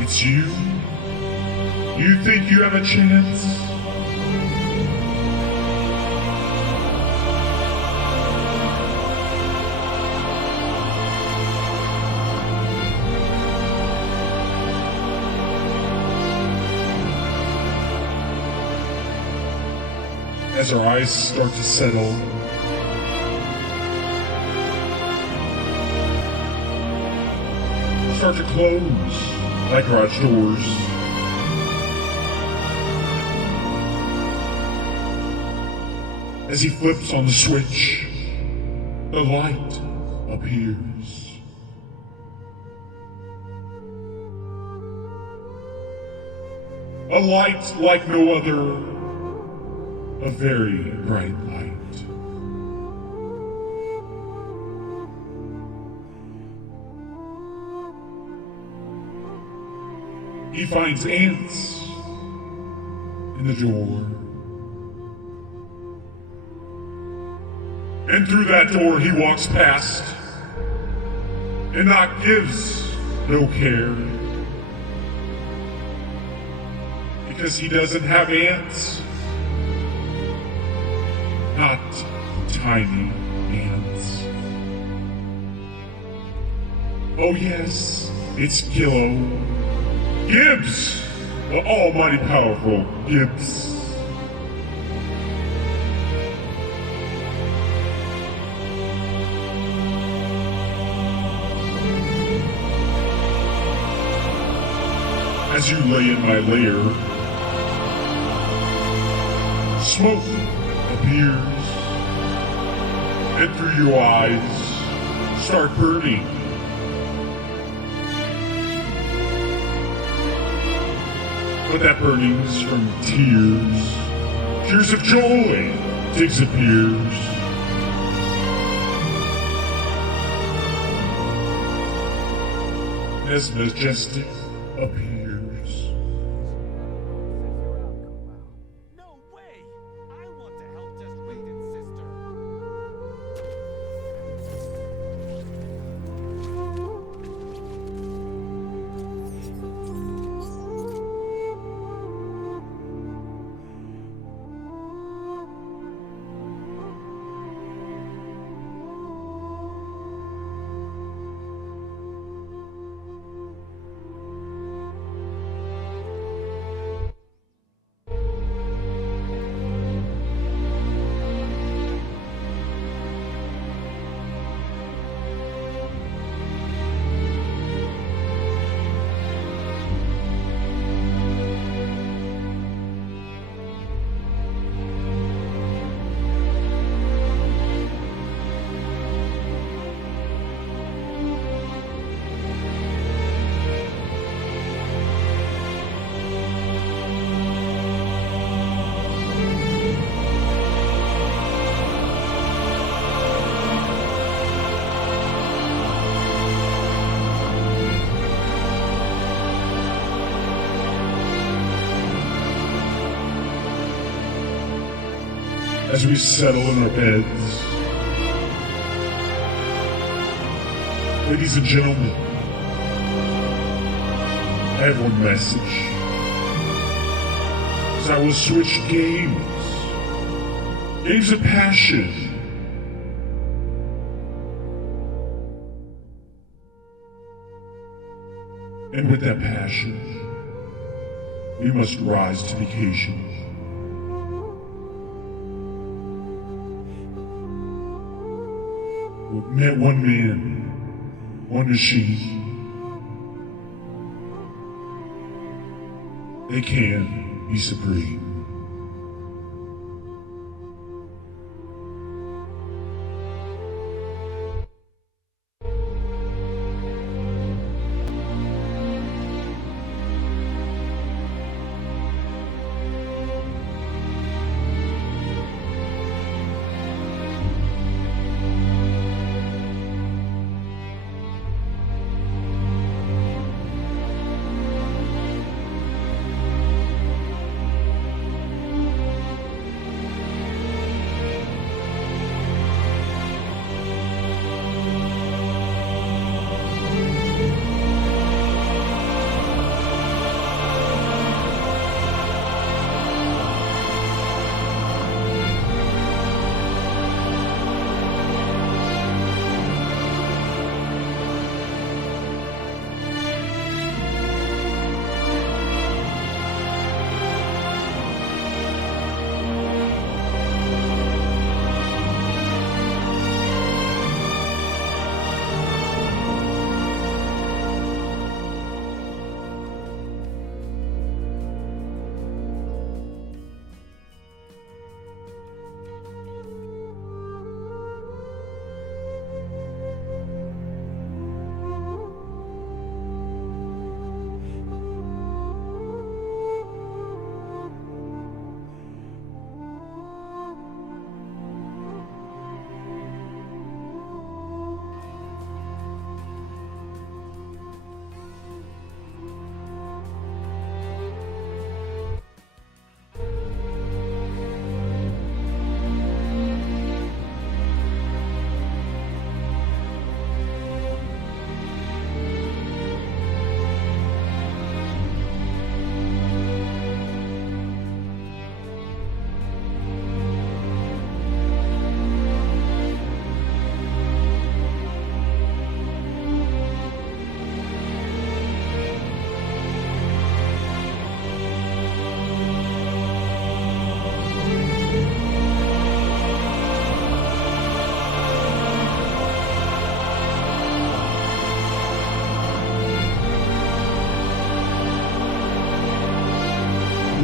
it's you? You think you have a chance? As our eyes start to settle, start to close like garage doors. As he flips on the switch, the light appears. A light like no other. A very bright light. He finds ants in the door. And through that door he walks past, and not gives no care. Because he doesn't have ants. Not tiny ants. Oh yes, it's Kilo. Gibbs! The almighty powerful Gibbs. As you lay in my lair, smoke appears, and through your eyes start burning. But that burning's from tears, tears of joy. DIGZ appears. As majestic appears. No way! I want to help just Raiden's sister. as we settle in our beds. Ladies and gentlemen, I have one message. As I will switch games of passion. And with that passion, we must rise to the occasion. We've met one man, one machine. They can be supreme.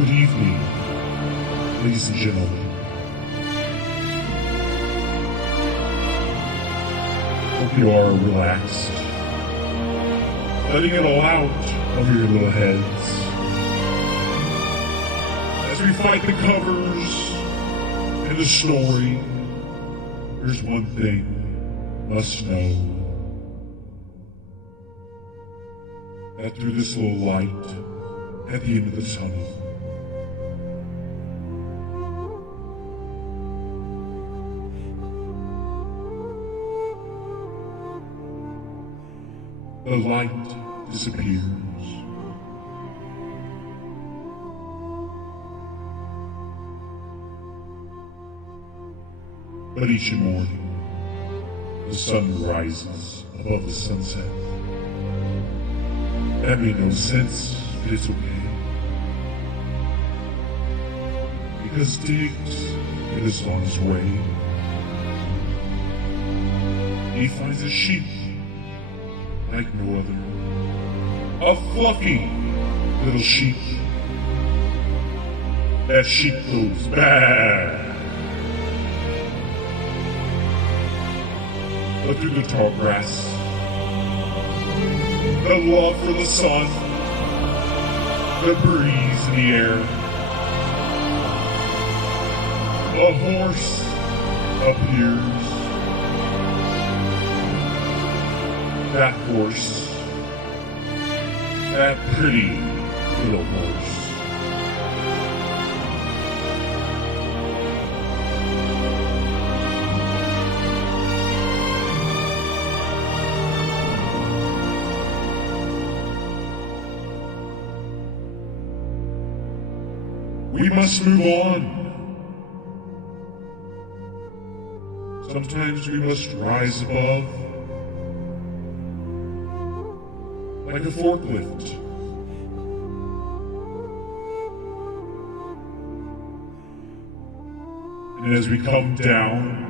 Good evening, ladies and gentlemen. Hope you are relaxed, letting it all out of your little heads. As we fight the covers and the story, there's one thing you must know. That through this little light at the end of the tunnel, the light disappears. But each morning, the sun rises above the sunset. That made no sense, but it's okay. Because DIGZ is on his way. He finds a sheep like no other. A fluffy little sheep. That sheep goes bad. But through the tall grass, the love for the sun, the breeze in the air, a horse appears. That horse, that pretty little horse. We must move on. Sometimes we must rise above. Like a forklift. And as we come down,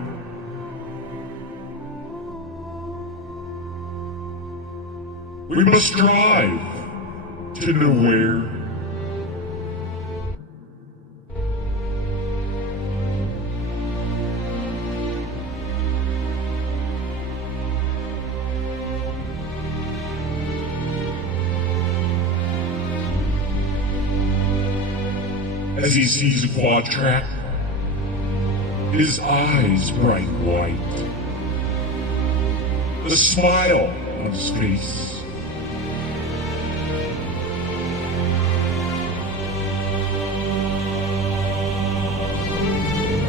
we must drive to nowhere. As he sees a quad track, his eyes bright white, a smile on his face.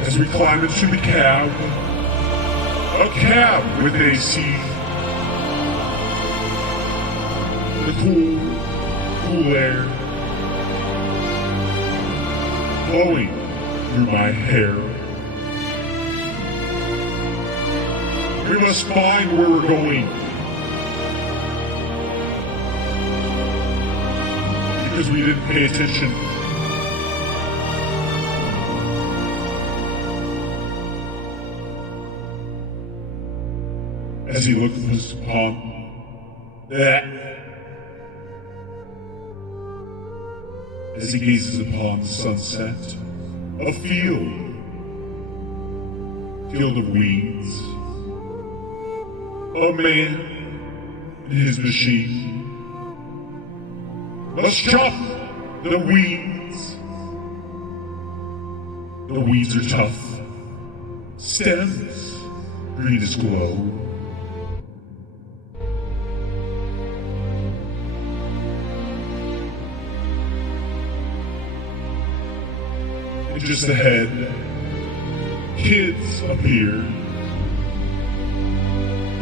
As we climb into the cab, a cab with AC, the cool air blowing through my hair. We must find where we're going. Because we didn't pay attention. As he looks upon that, as he gazes upon the sunset, a field of weeds, a man and his machine must chop the weeds. The weeds are tough, stems green as glow. And just ahead, kids appear,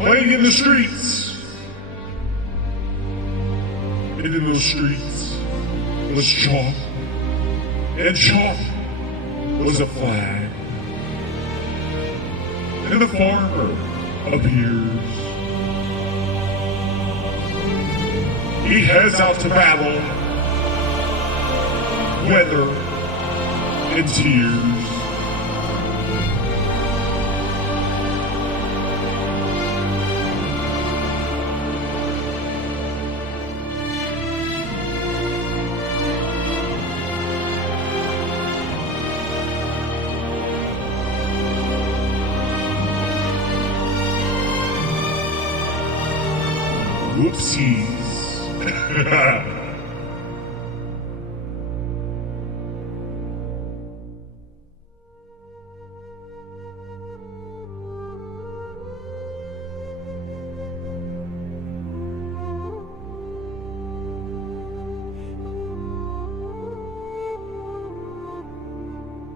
playing in the streets. And in those streets was chalk, and chalk was a flag. And the farmer appears. He heads out to battle, weather and tears. Whoopsies.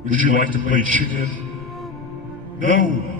Would you like to play chicken? No.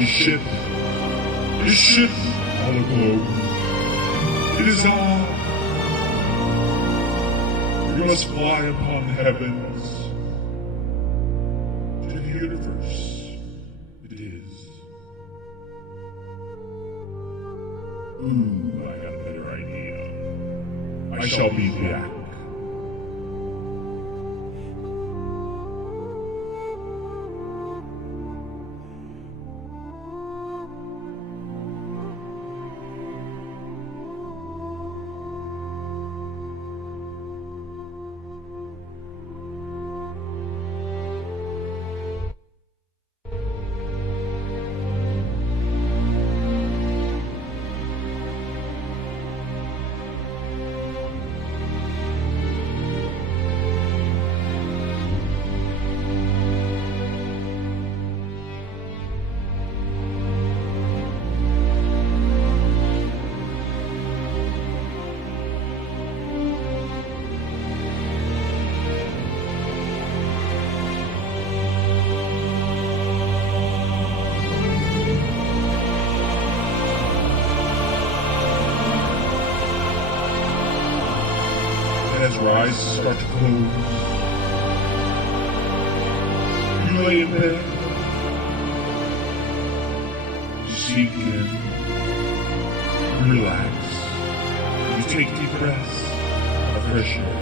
his ship on the globe. It is on. We must fly upon the heavens to the universe. It is. Ooh, I got a better idea. I shall be back. And as your eyes start to close, you lay in bed, you sink in, you relax, you take deep breaths of fresh air.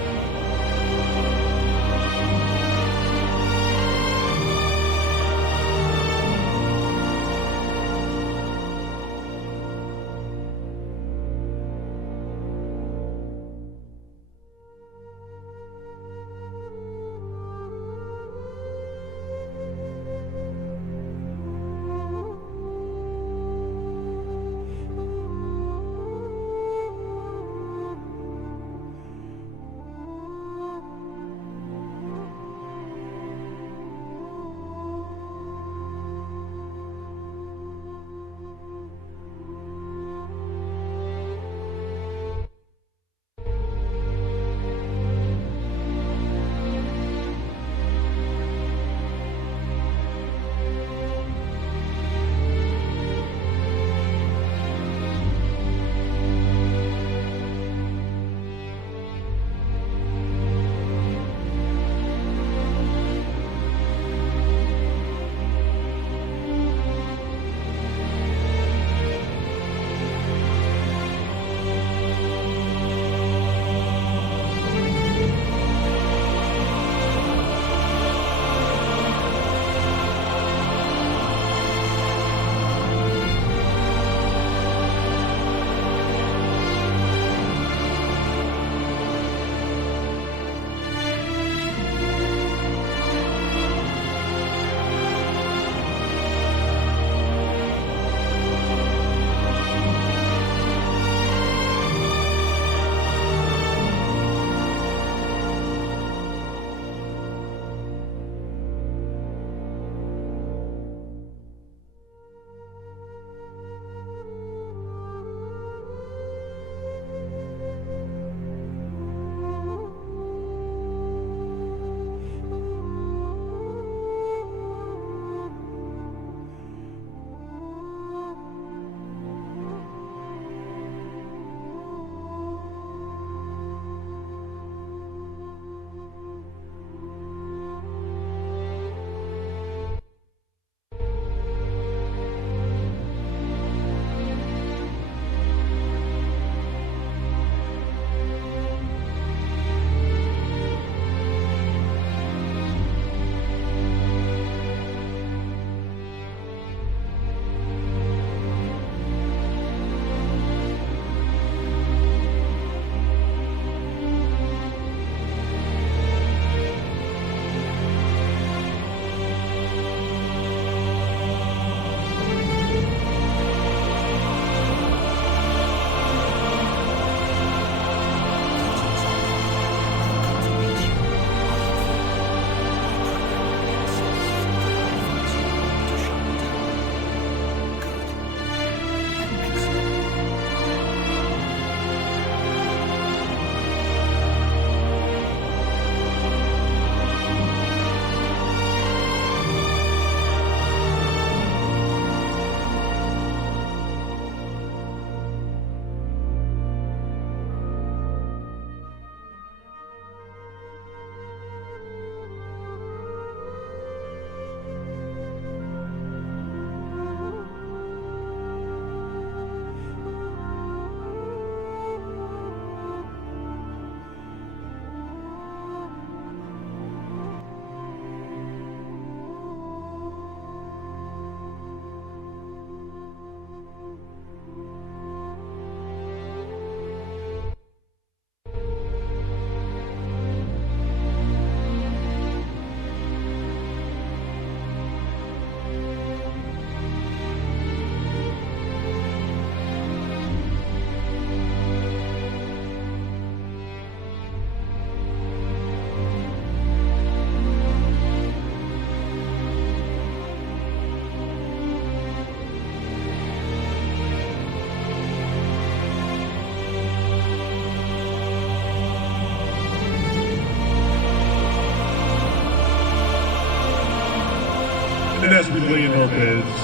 lay in our beds,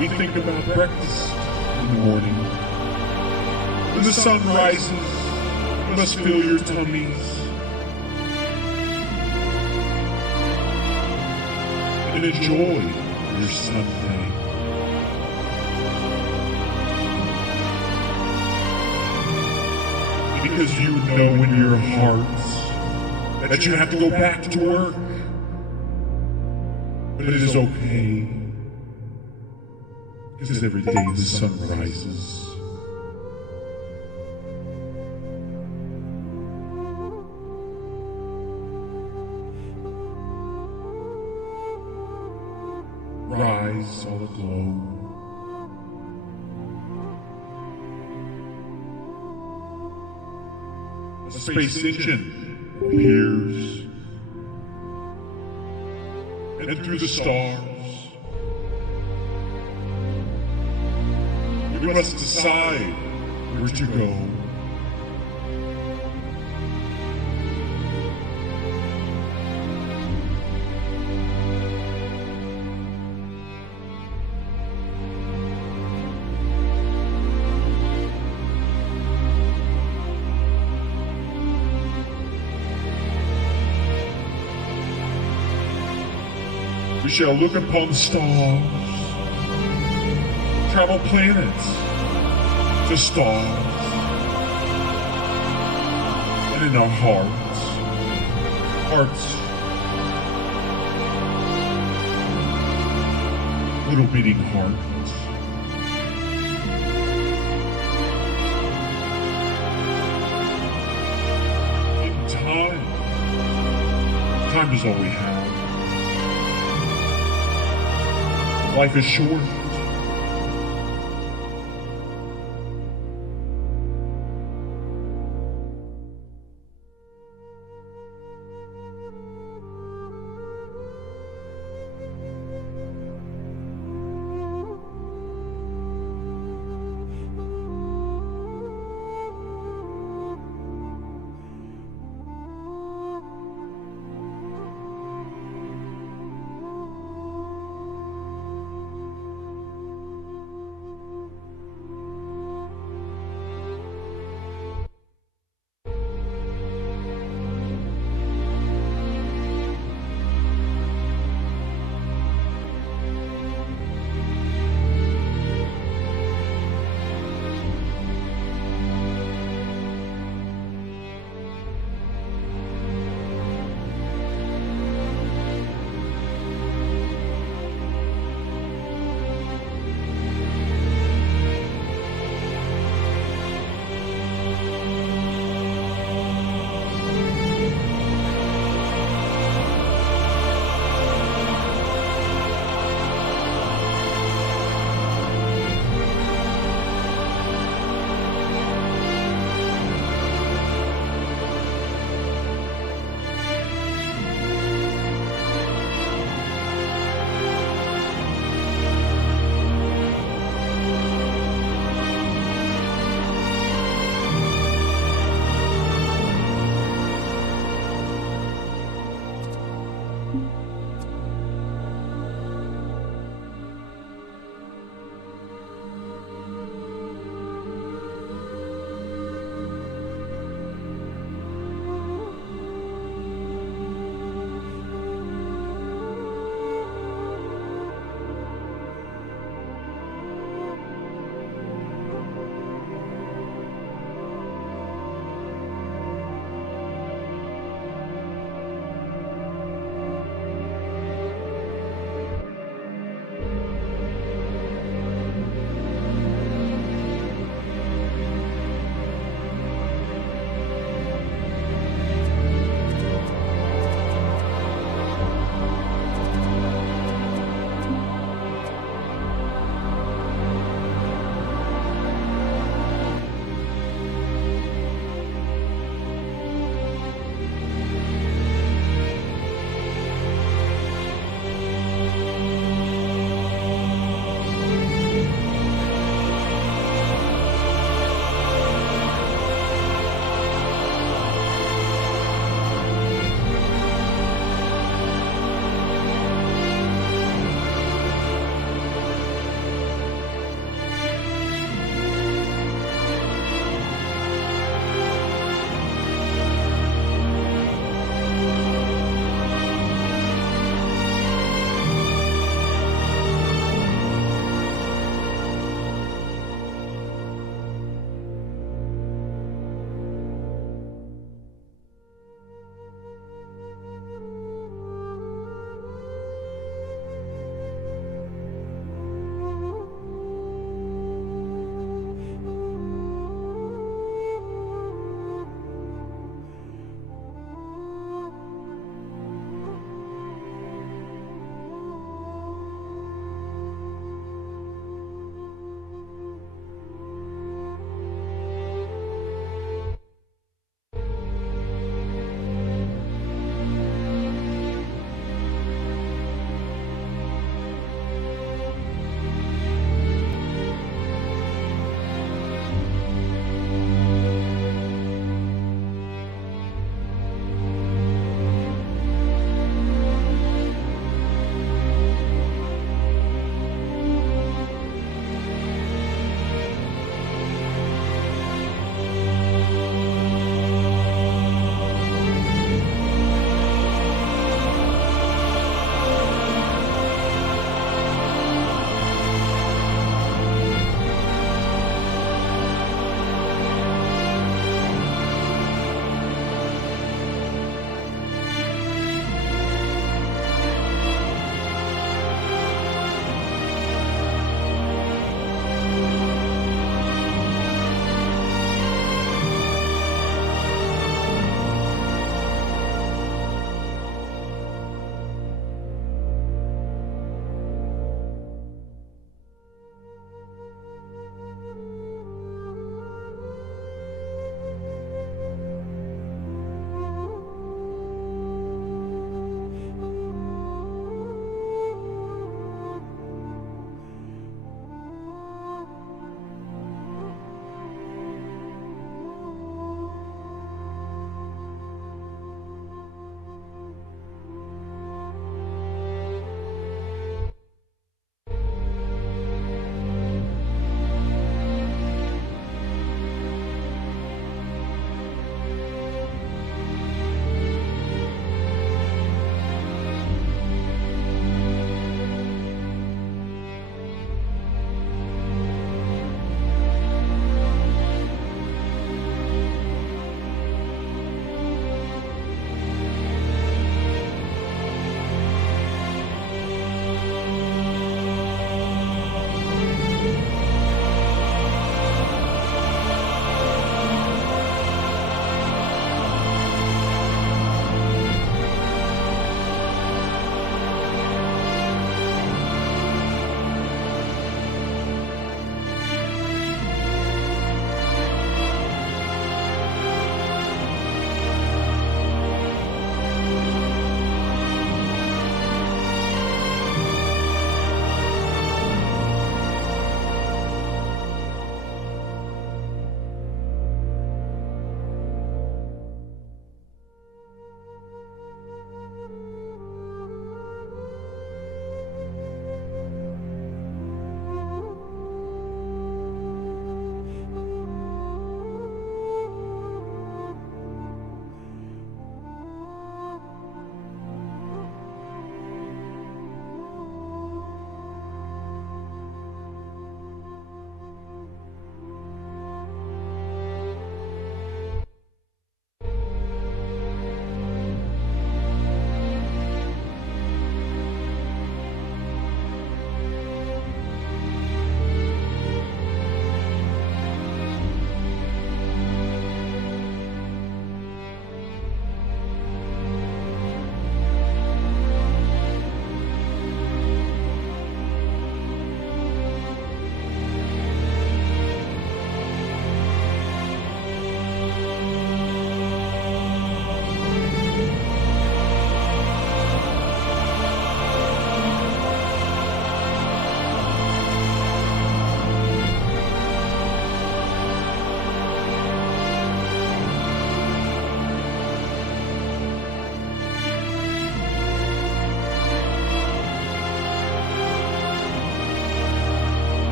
we think about breakfast in the morning. When the sun rises, you must fill your tummies. And enjoy your Sunday. Because you know in your hearts that you have to go back to work. But it is okay. Because every day the sun rises. Rise all aglow. A space engine appears, and through the stars, we must decide where to go. We shall look upon the stars, travel planets to stars, and in our hearts, little beating hearts. In time is all we have. Life is short.